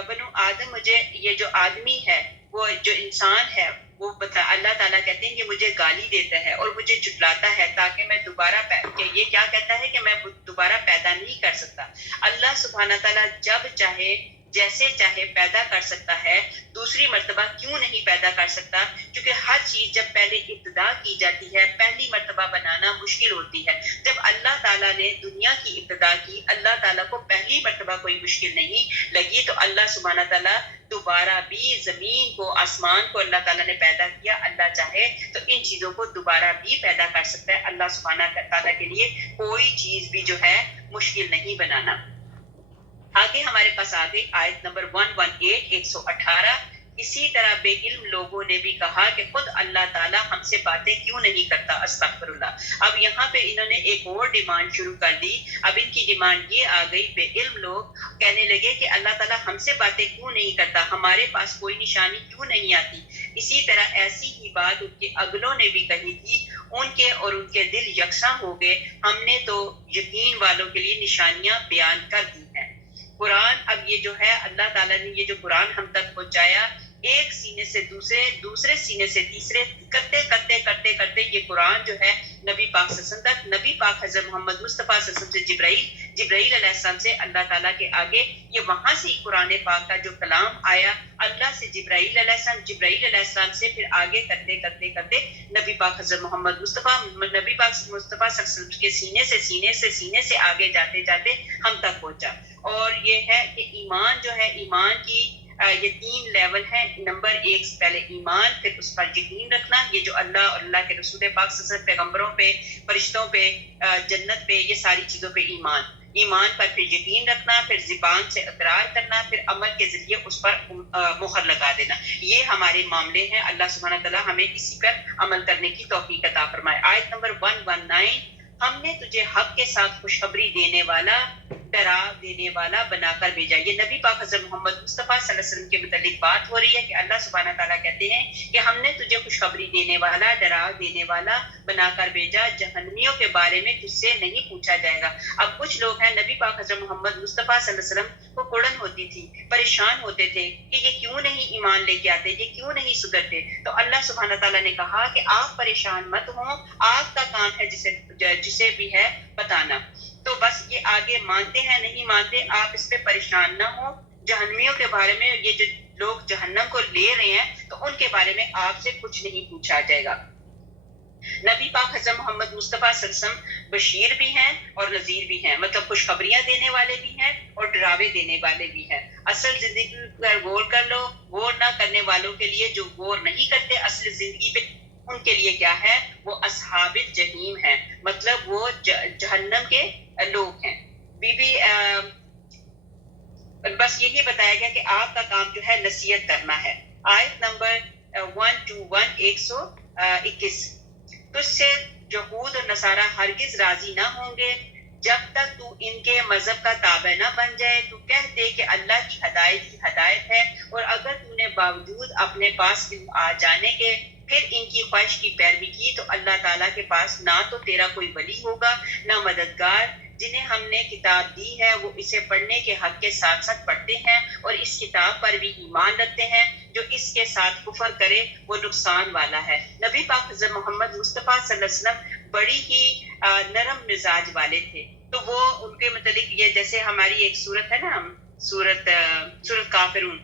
بنو آدم، مجھے یہ جو آدمی ہے، وہ جو انسان ہے، وہ اللہ تعالیٰ کہتے ہیں کہ مجھے گالی دیتا ہے اور مجھے جھٹلاتا ہے تاکہ میں دوبارہ کہ یہ کیا کہتا ہے کہ میں دوبارہ پیدا نہیں کر سکتا. اللہ سبحانہ تعالیٰ جب چاہے جیسے چاہے پیدا کر سکتا ہے، دوسری مرتبہ کیوں نہیں پیدا کر سکتا؟ کیونکہ ہر چیز جب پہلے ابتدا کی جاتی ہے، پہلی مرتبہ بنانا مشکل ہوتی ہے. جب اللہ تعالیٰ نے دنیا کی ابتدا کی، اللہ تعالیٰ کو پہلی مرتبہ کوئی مشکل نہیں لگی، تو اللہ سبحانہ تعالیٰ دوبارہ بھی زمین کو، آسمان کو اللہ تعالیٰ نے پیدا کیا. اللہ چاہے تو ان چیزوں کو دوبارہ بھی پیدا کر سکتا ہے. اللہ سبحانہ تعالیٰ کے لیے کوئی چیز بھی جو ہے مشکل نہیں بنانا. آگے ہمارے پاس آگے آیت نمبر 118. اسی طرح بے علم لوگوں نے بھی کہا کہ خود اللہ تعالیٰ ہم سے باتیں کیوں نہیں کرتا. استغفر اللہ. اب یہاں پہ انہوں نے ایک اور ڈیمانڈ شروع کر دی. اب ان کی ڈیمانڈ یہ آ گئی, بے علم لوگ کہنے لگے کہ اللہ تعالیٰ ہم سے باتیں کیوں نہیں کرتا, ہمارے پاس کوئی نشانی کیوں نہیں آتی. اسی طرح ایسی ہی بات ان کے اگلوں نے بھی کہی تھی, ان کے اور ان کے دل یکساں ہو گئے. ہم نے تو یقین والوں کے لیے نشانیاں بیان کر دی ہیں. قرآن اب یہ جو ہے اللہ تعالیٰ نے یہ جو قرآن ہم تک پہنچایا, ایک سینے سے دوسرے سینے سے تیسرے کرتے یہ قرآن جو ہے نبی پاک صلی اللہ علیہ وسلم تک, نبی پاک حضرت محمد مصطفیٰ صلی اللہ علیہ وسلم سے جبرائیل علیہ السلام سے اللہ تعالیٰ کے آگے, یہ وہاں سے ہی قرآن پاک کا جو کلام آیا اللہ سے جبرائیل علیہ السلام سے پھر آگے کرتے نبی پاک حضرت محمد مصطفیٰ صلی اللہ علیہ وسلم کے سینے سے آگے جاتے ہم تک پہنچا. اور یہ ہے کہ ایمان جو ہے, ایمان کی یہ 3 لیول ہیں. نمبر 1 سے پہلے ایمان, پھر اس پر یقین رکھنا, یہ جو اللہ اور اللہ کے رسول پاک صلی اللہ علیہ وسلم, پیغمبروں پہ, فرشتوں پہ, جنت پہ, یہ ساری چیزوں پہ ایمان پر پھر یقین رکھنا, پھر زبان سے اقرار کرنا, پھر عمل کے ذریعے اس پر مہر لگا دینا. یہ ہمارے معاملے ہیں. اللہ سبحانہ تعالیٰ ہمیں اسی پر عمل کرنے کی توفیق عطا فرمائے. آیت نمبر 119, ہم نے تجھے حق کے ساتھ خوشخبری دینے والا, ڈرا دینے والا بنا کر بھیجا. یہ نبی پاک حضرت محمد مصطفیٰ صلی اللہ علیہ وسلم کے متعلق بات ہو رہی ہے کہ اللہ سبحانہ تعالیٰ کہتے ہیں کہ ہم نے تجھے خوشخبری دینے والا, ڈرا دینے والا بنا کر بھیجا. جہنمیوں کے بارے میں تجھ سے نہیں پوچھا جائے گا. اب کچھ لوگ ہیں, نبی پاک حضرت محمد مصطفیٰ صلی اللہ علیہ وسلم کو کڑن ہوتی تھی, پریشان ہوتے تھے کہ یہ کیوں نہیں ایمان لے کے آتے, یہ کیوں نہیں سدھرتے. تو اللہ سبحانہ تعالیٰ نے کہا کہ آپ پریشان مت ہوں, آپ کا کام ہے جسے بھی ہے بتانا. تو بس یہ آگے مانتے ہیں نہیں مانتے, آپ اس پہ پریشان نہ ہو. جہنمیوں کے بارے میں, یہ جو لوگ جہنم کو لے رہے ہیں, تو ان کے بارے میں آپ سے کچھ نہیں پوچھا جائے گا. نبی پاک حضرت محمد مصطفیٰ صلی اللہ علیہ وسلم بشیر بھی ہیں اور نذیر بھی ہیں, مطلب خوشخبریاں دینے والے بھی ہیں اور ڈراوے دینے والے بھی ہیں. اصل زندگی پر غور کر لو, غور نہ کرنے والوں کے لیے, جو غور نہیں کرتے اصل زندگی پہ, ان کے لیے کیا ہے, وہ اصحاب جہنم ہیں, مطلب وہ جہنم کے لوگ ہیں. بس یہی بتایا گیا کہ آپ کا کام جو ہے نصیحت کرنا ہے. آیت نمبر 121, تجھ سے یہود اور نصارہ ہرگز راضی نہ ہوں گے جب تک تو ان کے مذہب کا تابع نہ بن جائے. تو کہہ دے کہ اللہ کی ہدایت ہے, اور اگر تو نے باوجود اپنے پاس آ جانے کے پھر ان کی خواہش کی پیروی کی, تو اللہ تعالیٰ کے پاس نہ تو تیرا کوئی ولی ہوگا نہ مددگار. جنہیں ہم نے کتاب دی ہے وہ اسے پڑھنے کے حق کے ساتھ ساتھ پڑھتے ہیں اور اس کتاب پر بھی ایمان رکھتے ہیں. جو اس کے ساتھ کفر کرے وہ نقصان والا ہے. نبی پاک حضرت محمد مصطفیٰ صلی اللہ علیہ وسلم بڑی ہی نرم مزاج والے تھے. تو وہ ان کے متعلق, یہ جیسے ہماری ایک سورت ہے نا, سورت کافرون,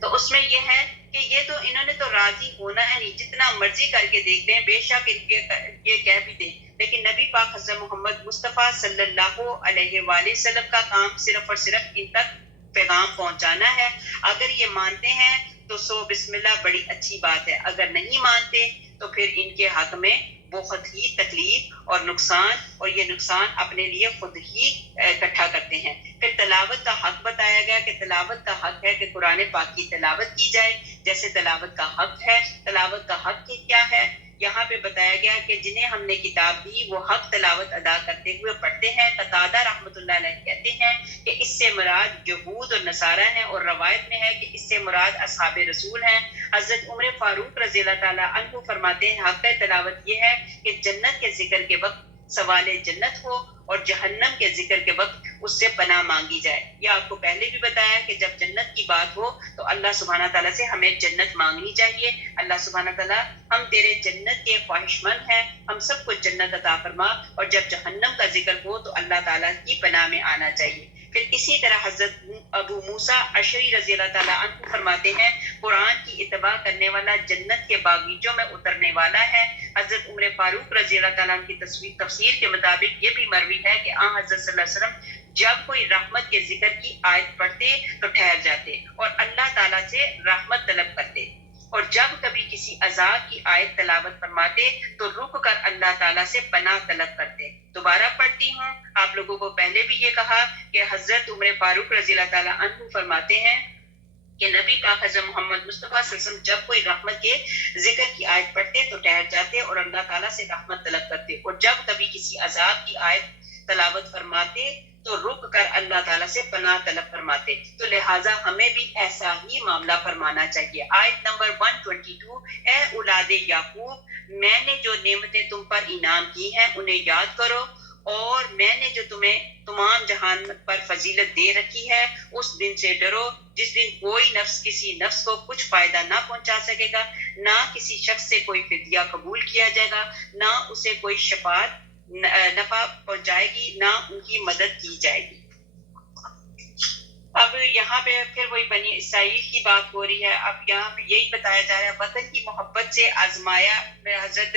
تو اس میں یہ ہے کہ یہ تو انہوں نے تو راضی ہونا ہے نہیں, جتنا مرضی کر کے دیکھتے ہیں, بے شک ان کے یہ کہہ بھی دیں, لیکن نبی پاک حضرت محمد مصطفیٰ صلی اللہ علیہ وآلہ وسلم کا کام صرف اور صرف ان تک پیغام پہنچانا ہے. اگر یہ مانتے ہیں تو سو بسم اللہ, بڑی اچھی بات ہے. اگر نہیں مانتے تو پھر ان کے حق میں بہت ہی تکلیف اور نقصان, اور یہ نقصان اپنے لیے خود ہی اکٹھا کرتے ہیں. پھر تلاوت کا حق بتایا گیا کہ تلاوت کا حق ہے کہ قرآن پاک کی تلاوت کی جائے جیسے تلاوت کا حق ہے. تلاوت کا حق کیا ہے, یہاں پہ بتایا گیا کہ جنہیں ہم نے کتاب دی وہ حق تلاوت ادا کرتے ہوئے پڑھتے ہیں. قتادہ رحمۃ اللہ علیہ کہتے ہیں کہ اس سے مراد یہود اور نصارہ ہیں, اور روایت میں ہے کہ اس سے مراد اصحاب رسول ہیں. حضرت عمر فاروق رضی اللہ تعالیٰ عنہ فرماتے ہیں حق تلاوت یہ ہے کہ جنت کے ذکر کے وقت سوال جنت ہو اور جہنم کے ذکر کے وقت اس سے پناہ مانگی جائے. یہ آپ کو پہلے بھی بتایا کہ جب جنت کی بات ہو تو اللہ سبحانہ تعالیٰ سے ہمیں جنت مانگنی چاہیے. اللہ سبحانہ تعالیٰ ہم تیرے جنت کے خواہش مند ہیں, ہم سب کو جنت عطا فرما, اور جب جہنم کا ذکر ہو تو اللہ تعالیٰ کی پناہ میں آنا چاہیے. پھر اسی طرح حضرت ابو موسیٰ اشعری رضی اللہ تعالیٰ عنہ فرماتے ہیں قرآن کی اتباع کرنے والا جنت کے باغیچوں میں اترنے والا ہے. حضرت عمر فاروق رضی اللہ تعالیٰ عنہ کی تفسیر کے مطابق یہ بھی مروی ہے کہ حضرت صلی اللہ علیہ وسلم جب کوئی رحمت کے ذکر کی آیت پڑھتے تو ٹھہر جاتے اور اللہ تعالیٰ سے رحمت طلب کرتے, اور جب کبھی کسی عذاب کی آیت تلاوت فرماتے تو رک کر اللہ تعالیٰ سے پناہ طلب کرتے. دوبارہ پڑھتی ہوں, آپ لوگوں کو پہلے بھی یہ کہا کہ حضرت عمر فاروق رضی اللہ تعالیٰ عنہ فرماتے ہیں کہ نبی پاک حضرت محمد مصطفیٰ صلی اللہ علیہ وسلم جب کوئی رحمت کے ذکر کی آیت پڑھتے تو ٹھہر جاتے اور اللہ تعالیٰ سے رحمت طلب کرتے، اور جب کبھی کسی عذاب کی آیت تلاوت فرماتے تو رک کر اللہ تعالیٰ سے پناہ طلب فرماتے۔ تو لہٰذا ہمیں بھی ایسا ہی معاملہ فرمانا چاہیے۔ آیت نمبر 122، اے اولاد یعقوب، میں نے جو نعمتیں تم پر انعام کی ہیں انہیں یاد کرو، اور میں نے جو تمہیں تمام جہان پر فضیلت دے رکھی ہے اس دن سے ڈرو جس دن کوئی نفس کسی نفس کو کچھ فائدہ نہ پہنچا سکے گا، نہ کسی شخص سے کوئی فدیہ قبول کیا جائے گا، نہ اسے کوئی شفاعت نفع پہنچائے گی، نہ ان کی مدد کی جائے گی۔ اب یہاں پہ پھر وہی بنی اسرائیل کی بات ہو رہی ہے۔ اب یہاں پہ یہی بتایا جا رہا ہے وطن کی محبت سے آزمایا حضرت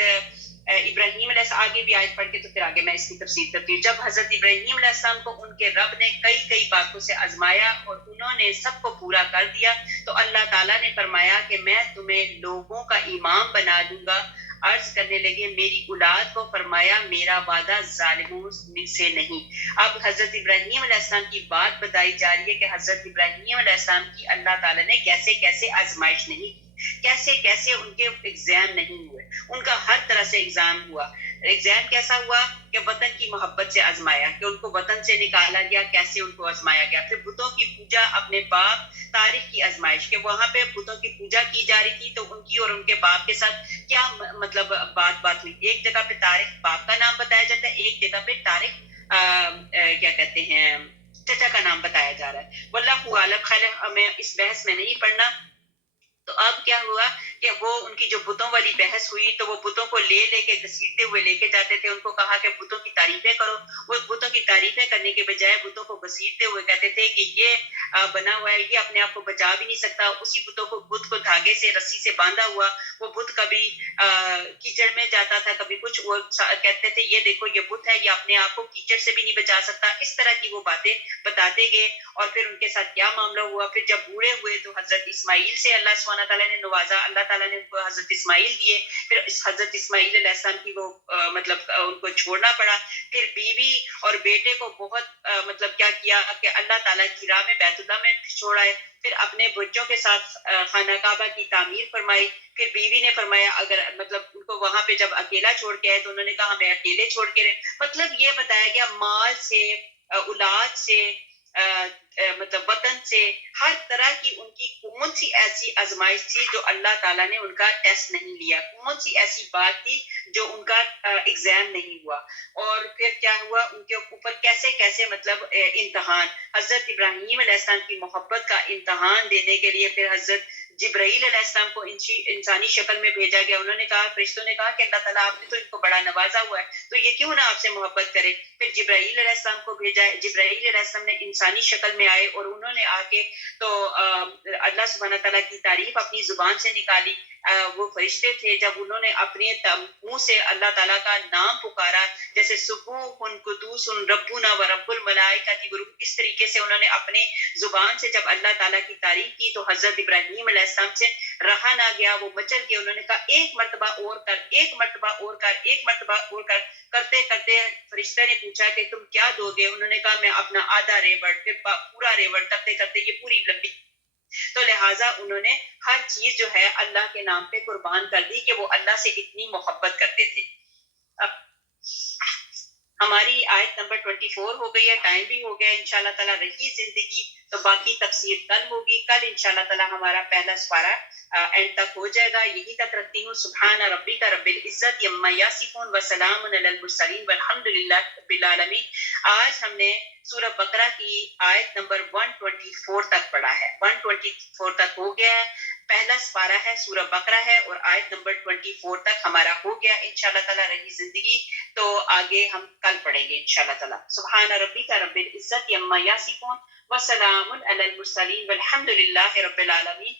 ابراہیم علیہ السلام۔ آگے بھی آیت پڑھ کے تو پھر آگے میں اس کی تفسیر کرتی ہوں۔ جب حضرت ابراہیم علیہ السلام کو ان کے رب نے کئی باتوں سے آزمایا اور انہوں نے سب کو پورا کر دیا تو اللہ تعالیٰ نے فرمایا کہ میں تمہیں لوگوں کا امام بنا دوں گا۔ عرض کرنے لگے میری اولاد کو، فرمایا میرا وعدہ ظالموں سے نہیں۔ اب حضرت ابراہیم علیہ السلام کی بات بتائی جا رہی ہے کہ حضرت ابراہیم علیہ السلام کی اللہ تعالیٰ نے کیسے کیسے آزمائش نہیں کی، کیسے کیسے ان کے ایگزام نہیں ہوئے، ان کا ہر طرح سے ایگزام ہوا۔ ایگزام کیسا ہوا کہ وطن کی محبت سے آزمایا، کہ ان کو وطن سے نکالا گیا، کیسے ان کو آزمایا گیا۔ پھر بتوں کی پوجا، اپنے باپ تاریخ کی آزمائش، کہ وہاں پہ بتوں کی پوجا کی جا رہی تھی تو ان کی اور ان کے باپ کے ساتھ کیا مطلب بات ہوئی۔ ایک جگہ پہ تاریخ باپ کا نام بتایا جاتا ہے، ایک جگہ پہ تاریخ کیا کہتے ہیں چچا کا نام بتایا جا رہا ہے۔ واللہ عالم، خیر ہمیں اس بحث میں نہیں پڑھنا۔ تو اب کیا ہوا کہ وہ ان کی جو بتوں والی بحث ہوئی تو وہ بتوں کو لے کے گھسیٹتے ہوئے لے کے جاتے تھے، ان کو کہا کہ بتوں کی تعریفیں کرو۔ وہ بتوں کی تعریفیں کرنے کے بجائے بتوں کو گھسیٹتے ہوئے کہتے تھے کہ یہ بنا ہوا ہے، یہ اپنے آپ کو بچا بھی نہیں سکتا۔ اسی بت کو دھاگے سے رسی سے باندھا ہوا، وہ بت کبھی کیچڑ میں جاتا تھا، کبھی کچھ، وہ کہتے تھے یہ دیکھو یہ بت ہے، یہ اپنے آپ کو کیچڑ سے بھی نہیں بچا سکتا۔ اس طرح کی وہ باتیں بتاتے گئے، اور پھر ان کے ساتھ کیا معاملہ ہوا۔ پھر جب بوڑھے ہوئے تو حضرت اسماعیل سے اللہ سبحانہ تعالیٰ نے نوازا، اللہ تعالیٰ نے ان کو حضرت اسماعیل دیے۔ پھر اس حضرت اسماعیل علیہ السلام کی وہ مطلب ان کو چھوڑنا پڑا۔ پھر بیوی اور بیٹے کو بہت مطلب کیا کیا کہ اللہ تعالیٰ کی راہ میں بیت اللہ میں چھوڑائے۔ پھر اپنے بچوں کے ساتھ خانہ کعبہ کی تعمیر فرمائی۔ پھر بیوی نے فرمایا اگر مطلب ان کو وہاں پہ جب اکیلا چھوڑ کے آئے تو انہوں نے کہا ہمیں اکیلے چھوڑ کے رہے۔ مطلب یہ بتایا گیا مال سے، اولاد سے، مطلب وطن سے، ہر طرح کی ان کی کون سی ایسی آزمائش تھی جو اللہ تعالیٰ نے ان کا ٹیسٹ نہیں لیا، کون سی ایسی بات تھی جو ان کا ایگزام نہیں ہوا۔ اور پھر کیا ہوا، ان کے اوپر کیسے کیسے مطلب امتحان، حضرت ابراہیم علیہ السلام کی محبت کا امتحان دینے کے لیے پھر حضرت جبرائیل علیہ السلام کو انسانی شکل میں بھیجا گیا۔ انہوں نے کہا، فرشتوں نے کہا کہ اللہ تعالیٰ آپ نے تو ان کو بڑا نوازا ہوا ہے تو یہ کیوں نہ آپ سے محبت کرے۔ پھر جبرائیل علیہ السلام کو بھیجا، جبرائیل علیہ السلام نے انسانی شکل میں آئے اور انہوں نے آ کے تو اللہ سبحانہ تعالیٰ کی تعریف اپنی زبان سے نکالی۔ وہ فرشتے تھے، جب انہوں نے اپنے منہ سے اللہ تعالیٰ کا نام پکارا، جیسے سبوح قدوس ربنا و رب الملائکۃ والروح، اس طریقے سے انہوں نے اپنے زبان سے جب اللہ تعالیٰ کی تعریف کی تو حضرت ابراہیم علیہ السلام سے رہا نہ گیا، وہ مچل کے انہوں نے کہا ایک مرتبہ اور کر، ایک مرتبہ اور کر، ایک مرتبہ اور کر۔ کرتے کرتے فرشتہ نے پوچھا کہ تم کیا دو گے؟ انہوں نے کہا میں اپنا آدھا ریوڑ، پھر پورا ریوڑ، کرتے کرتے یہ پوری لمبی۔ تو لہٰذا انہوں نے ہر چیز جو ہے اللہ کے نام پہ قربان کر دی کہ وہ اللہ سے اتنی محبت کرتے تھے۔ اب ہماری آیت نمبر 24 ہو گئی ہے، ٹائم بھی ہو گیا، انشاءاللہ تعالیٰ رہی زندگی تو باقی تفسیر کل ہوگی۔ کل انشاءاللہ تعالیٰ ہمارا پہلا سپارہ اینڈ تک ہو جائے گا۔ یہی تک رکھتی ہوں۔ سبحان ربک رب العزت عما یصفون وسلام علی المرسلین والحمد للہ رب العالمین۔ آج ہم نے سورہ بقرہ کی آیت نمبر 124 تک پڑھا ہے، 124 تک ہو گیا ہے۔ پہلا سپارہ ہے، سورہ بقرہ ہے، اور آیت نمبر 24 تک ہمارا ہو گیا۔ انشاءاللہ تعالیٰ رہی زندگی تو آگے ہم کل پڑھیں گے انشاءاللہ تعالیٰ۔ سبحان ربک رب العزت عما یصفون وسلام علی المرسلین والحمد للہ رب العالمین۔